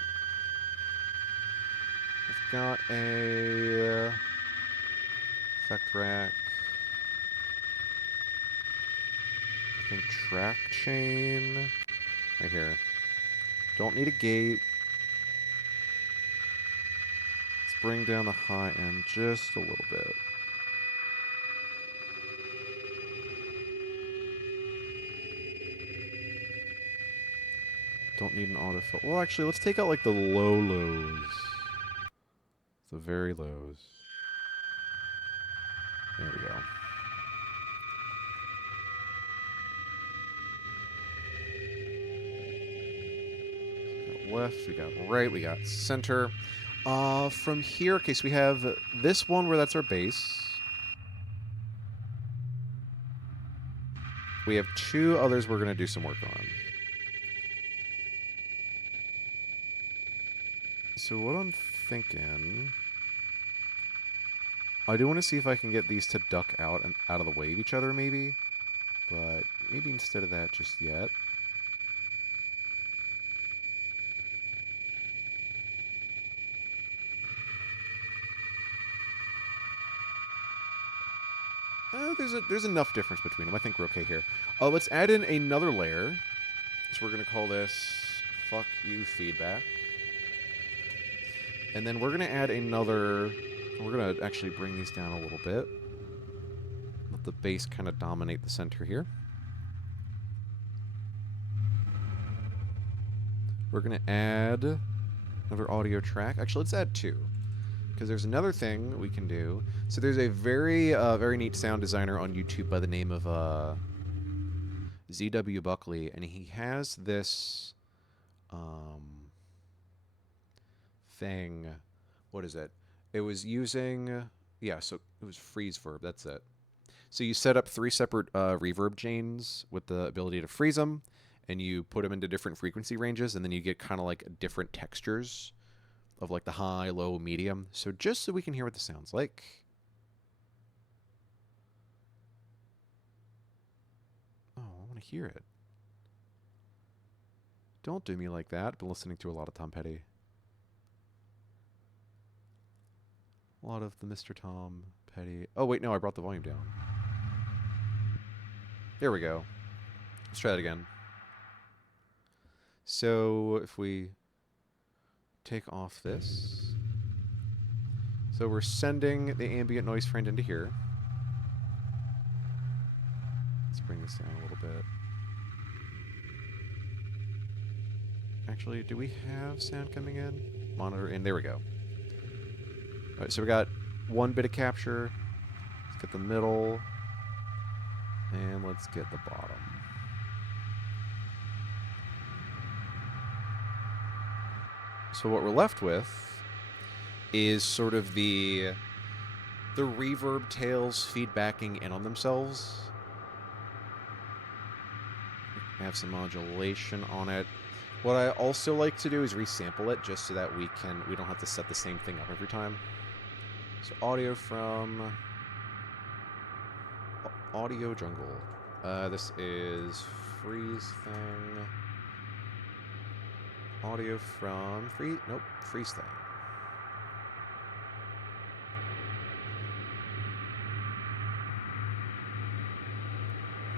I've got a effect rack. I think track chain. Right here. Don't need a gate. Let's bring down the high end just a little bit. Don't need an autofill. Well, actually, let's take out like the low lows. The very lows. There we go. We got left, we got right, we got center. From here, okay, so we have this one where that's our base. We have two others we're going to do some work on. So what I'm thinking... I do want to see if I can get these to duck out and out of the way of each other, maybe. But maybe instead of that just yet. There's enough difference between them. I think we're okay here. Let's add in another layer. So we're going to call this Fuck You Feedback. And then we're going to add another... We're going to actually bring these down a little bit. Let the base kind of dominate the center here. We're going to add another audio track. Actually, let's add two. Because there's another thing we can do. So there's a very, very neat sound designer on YouTube by the name of ZW Buckley. And he has this thing. What is it? It was using... Yeah, so it was freeze verb. That's it. So you set up 3 separate reverb chains with the ability to freeze them. And you put them into different frequency ranges. And then you get kind of like different textures of like the high, low, medium. So just so we can hear what this sounds like. Oh, I want to hear it. Don't do me like that. I've been listening to a lot of Tom Petty. A lot of the Mr. Tom Petty. Oh, wait, no, I brought the volume down. There we go. Let's try that again. So if we take off this. So we're sending the ambient noise friend into here. Let's bring this down a little bit. Actually, do we have sound coming in? Monitor in. There we go. All right, so we got one bit of capture. Let's get the middle. And let's get the bottom. So what we're left with is sort of the reverb tails feedbacking in on themselves. We have some modulation on it. What I also like to do is resample it just so that we don't have to set the same thing up every time. So audio from Audio Jungle. This is Freeze Thing. Audio from Freeze Thing.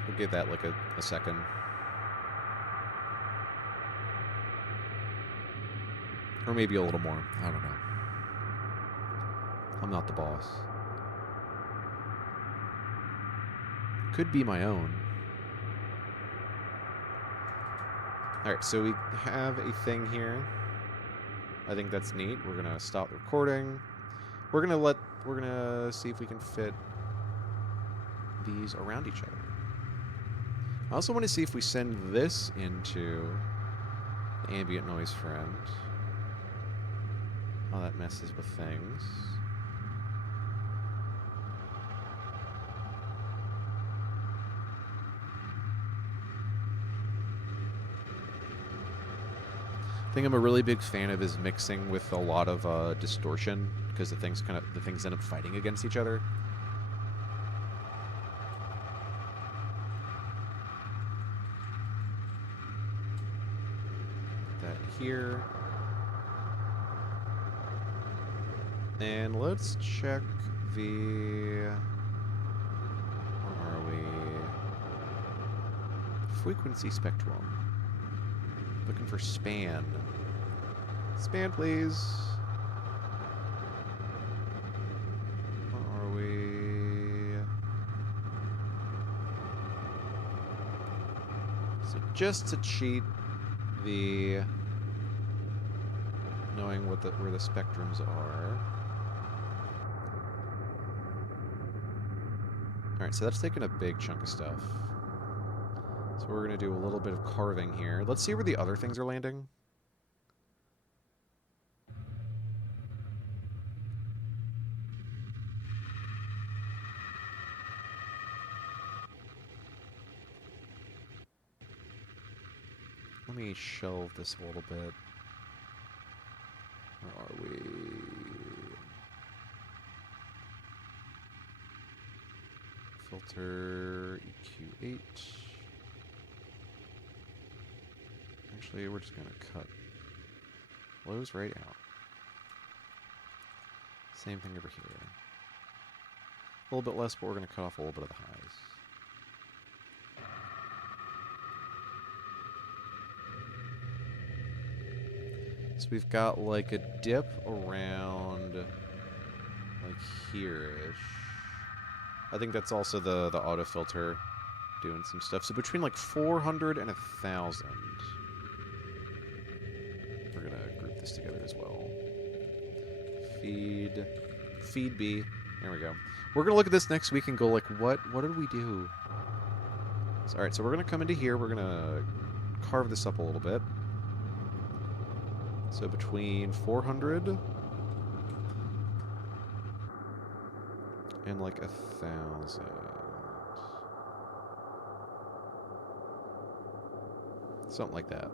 We'll give that like a second. Or maybe a little more. I don't know. I'm not the boss. Could be my own. Alright, so we have a thing here. I think that's neat. We're gonna stop the recording. We're gonna see if we can fit these around each other. I also want to see if we send this into the ambient noise friend. Oh, that messes with things. I think I'm a really big fan of his mixing with a lot of distortion because the things end up fighting against each other. that here. And let's check the... Where are we? Frequency spectrum. Looking for span. Span, please. Where are we? So just to cheat the knowing what where the spectrums are. Alright, so that's taking a big chunk of stuff. So we're going to do a little bit of carving here. Let's see where the other things are landing. Let me shelve this a little bit. Where are we? Filter EQ8. Actually, we're just going to cut lows right out. Same thing over here. A little bit less, but we're going to cut off a little bit of the highs. So we've got like a dip around like here-ish. I think that's also the auto filter doing some stuff. So between like 400 and 1,000. We're going to group this together as well. Feed B. There we go. We're going to look at this next week and go like, what did we do? So, all right, so we're going to come into here. We're going to carve this up a little bit. So between 400 and like 1,000. Something like that.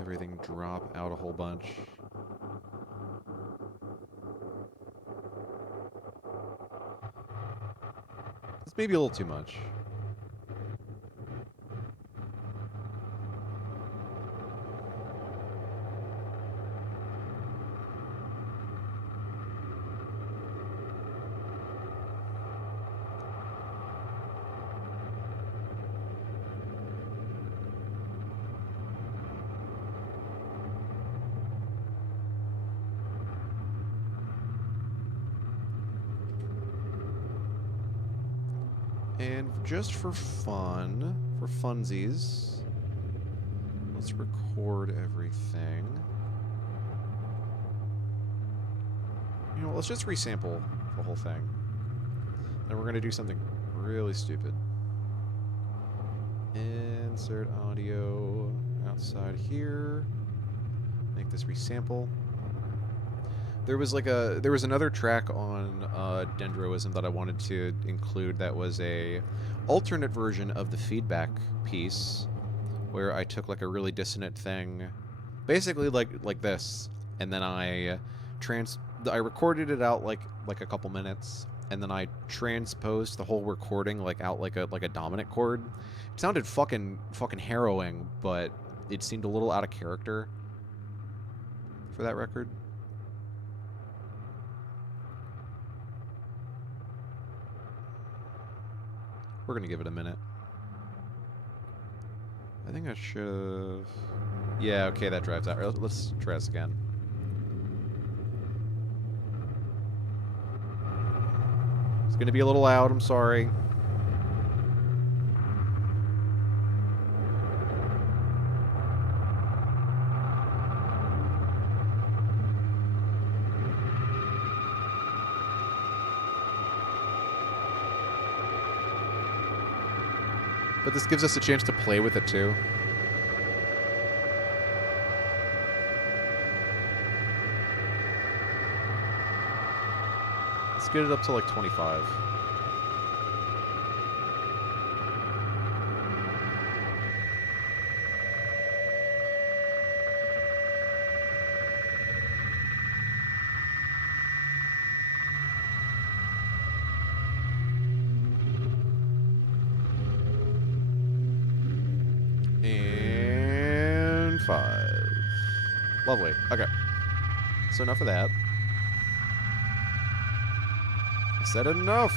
Everything drop out a whole bunch. It's maybe a little too much. And just for fun, for funsies, let's record everything. You know, let's just resample the whole thing. Then we're going to do something really stupid. Insert audio outside here. Make this resample. There was another track on Dendroism that I wanted to include that was a alternate version of the feedback piece, where I took like a really dissonant thing, basically like this, and then I recorded it out like a couple minutes, and then I transposed the whole recording like out like a dominant chord. It sounded fucking harrowing, but it seemed a little out of character for that record. We're going to give it a minute. I think I should have... Yeah, okay, that drives out. Let's try this again. It's going to be a little loud, I'm sorry. But this gives us a chance to play with it too. Let's get it up to like 25. 5. Lovely. Okay. So enough of that. I said enough.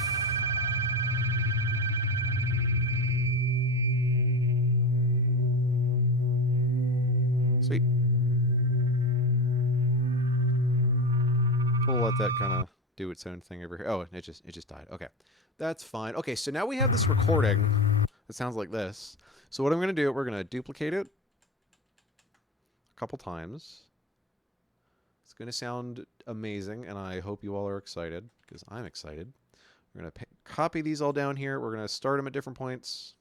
Sweet. We'll let that kind of do its own thing over here. Oh, it just died. Okay. That's fine. Okay, so now we have this recording. It sounds like this. So what I'm going to do, we're going to duplicate it a couple times. It's going to sound amazing, and I hope you all are excited, because I'm excited. We're going to copy these all down here. We're going to start them at different points.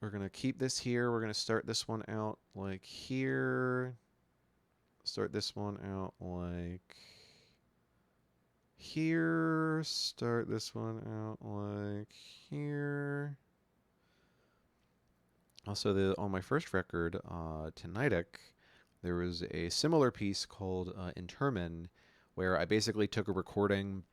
We're going to keep this here. We're going to start this one out like here. Start this one out like here. Start this one out like here. Also, on my first record, Tonitic, there was a similar piece called Intermin, where I basically took a recording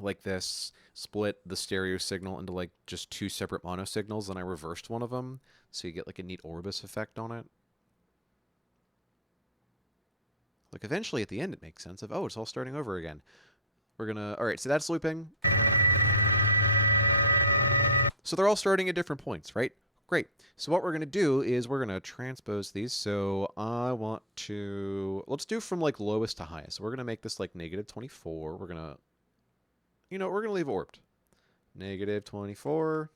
like this, split the stereo signal into like just 2 separate mono signals, and I reversed one of them, so you get like a neat Orbis effect on it. Like eventually at the end it makes sense of, oh, it's all starting over again. We're gonna, alright, so that's looping. So they're all starting at different points, right? Great. So what we're gonna do is we're gonna transpose these. So I want to, let's do from like lowest to highest. So we're gonna make this like -24. We're gonna, you know, we're gonna leave it warped. -24.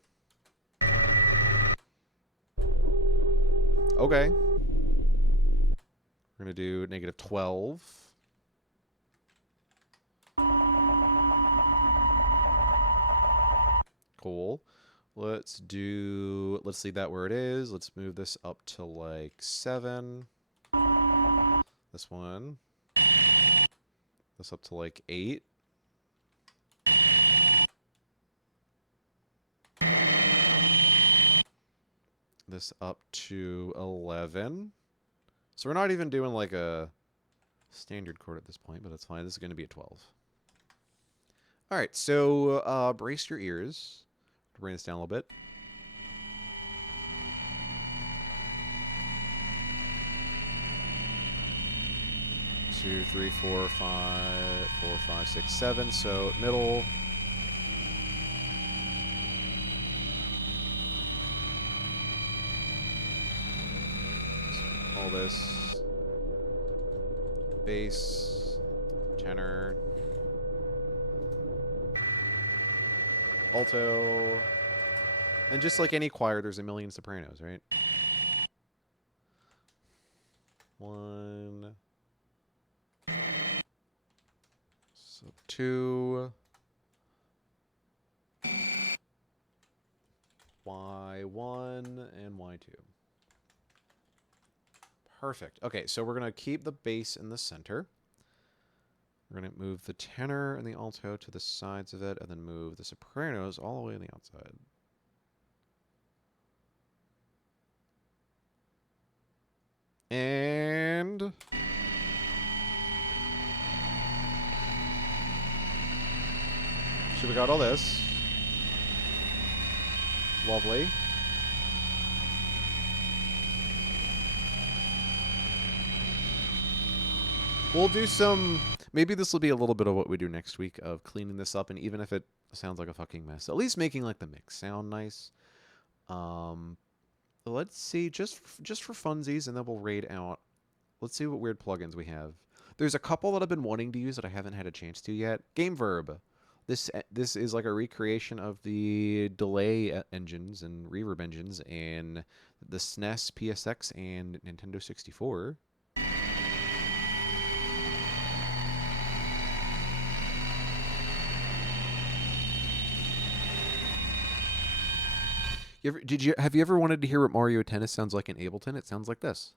Okay. We're going to do -12. Cool. Let's leave that where it is. Let's move this up to like 7. This one. This up to like 8. This up to 11. So we're not even doing like a standard chord at this point, but that's fine. This is going to be a 12. All right, so brace your ears. Bring this down a little bit. Two, three, 4, 5, 4, 5, 6, 7. So middle. All this bass, tenor, alto, and just like any choir, there's a million sopranos, right? 1, so 2, Y1, and Y2. Perfect. Okay, so we're going to keep the bass in the center. We're going to move the tenor and the alto to the sides of it, and then move the sopranos all the way on the outside. And so we got all this. Lovely. We'll do some, maybe this will be a little bit of what we do next week of cleaning this up, and even if it sounds like a fucking mess, at least making like the mix sound nice. Let's see, just for funsies, and then we'll raid out. Let's see what weird plugins we have. There's a couple that I've been wanting to use that I haven't had a chance to yet. Game Verb. This is like a recreation of the delay engines and reverb engines in the SNES, PSX, and Nintendo 64. Have you ever wanted to hear what Mario Tennis sounds like in Ableton? It sounds like this.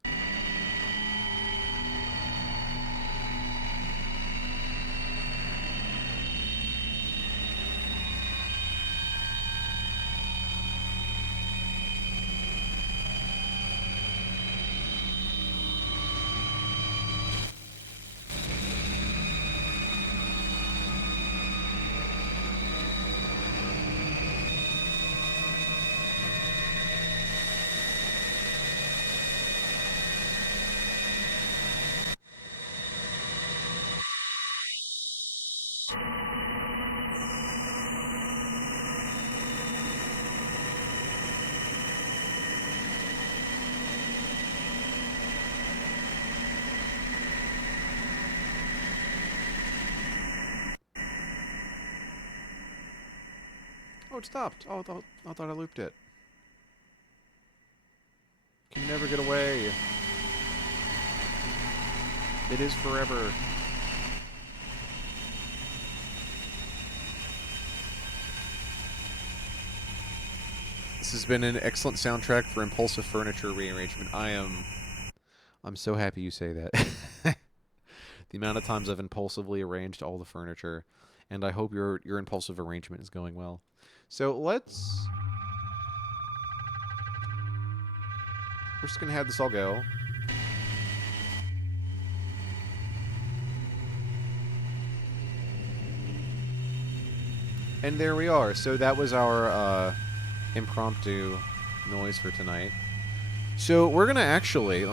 Oh, it stopped. Oh, I thought I looped it. Can never get away. It is forever. This has been an excellent soundtrack for impulsive furniture rearrangement. I'm so happy you say that. The amount of times I've impulsively arranged all the furniture, and I hope your impulsive arrangement is going well. So we're just gonna have this all go. And there we are. So that was our impromptu noise for tonight. So we're gonna actually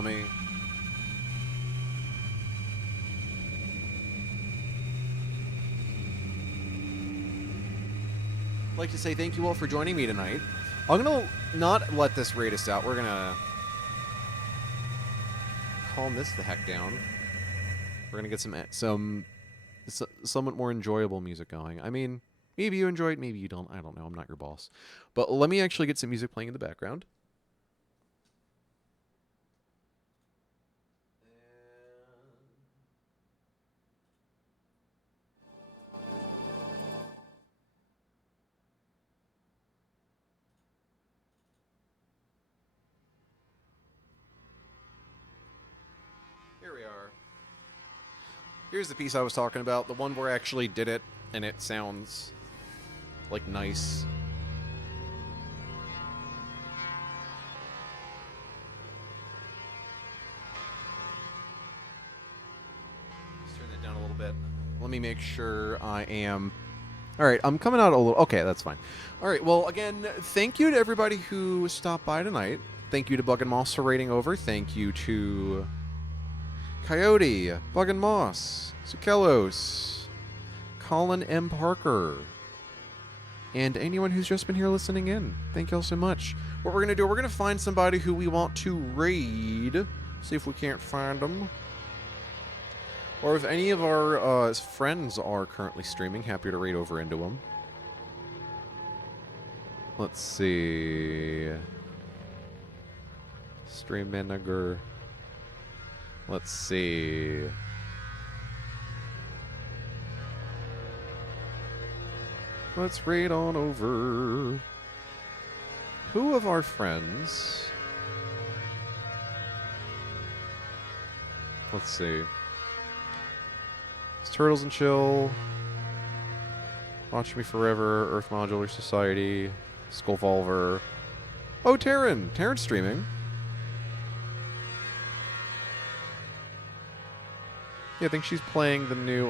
like to say thank you all for joining me tonight. I'm gonna not let this rate us out. We're gonna calm this the heck down. We're gonna get some somewhat more enjoyable music going. I mean, maybe you enjoy it, maybe you don't. I don't know. I'm not your boss. But let me actually get some music playing in the background. Here we are. Here's the piece I was talking about, the one where I actually did it, and it sounds like nice. Let's turn that down a little bit. Let me make sure I am... Alright, I'm coming out a little... Okay, that's fine. Alright, well, again, thank you to everybody who stopped by tonight. Thank you to Bug and Moss for raiding over. Thank you to Coyote, Bug and Moss, Zukelos, Colin M. Parker, and anyone who's just been here listening in. Thank y'all so much. What we're going to do, we're going to find somebody who we want to raid. See if we can't find them. Or if any of our friends are currently streaming, happy to raid over into them. Let's see. Stream manager. Let's see. Let's raid on over. Who of our friends? Let's see. It's Turtles and Chill. Watch Me Forever. Earth Modular Society. Skullvolver. Oh, Taryn. Taryn's streaming. Yeah, I think she's playing the new,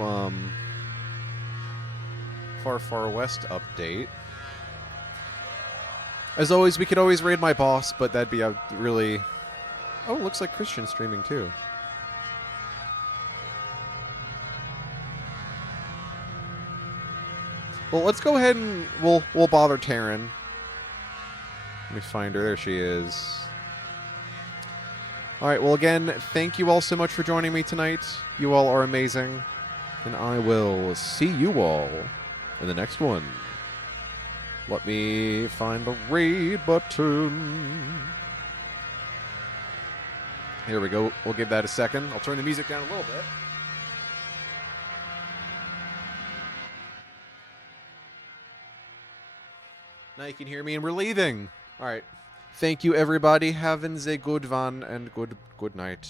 Far Far West update. As always, we could always raid my boss, but that'd be a really... Oh, looks like Christian's streaming too. Well, let's go ahead and we'll bother Taryn. Let me find her. There she is. Alright, well again, thank you all so much for joining me tonight. You all are amazing. And I will see you all in the next one. Let me find the raid button. Here we go. We'll give that a second. I'll turn the music down a little bit. Now you can hear me and we're leaving. Alright. Thank you, everybody. Having a good one and good night.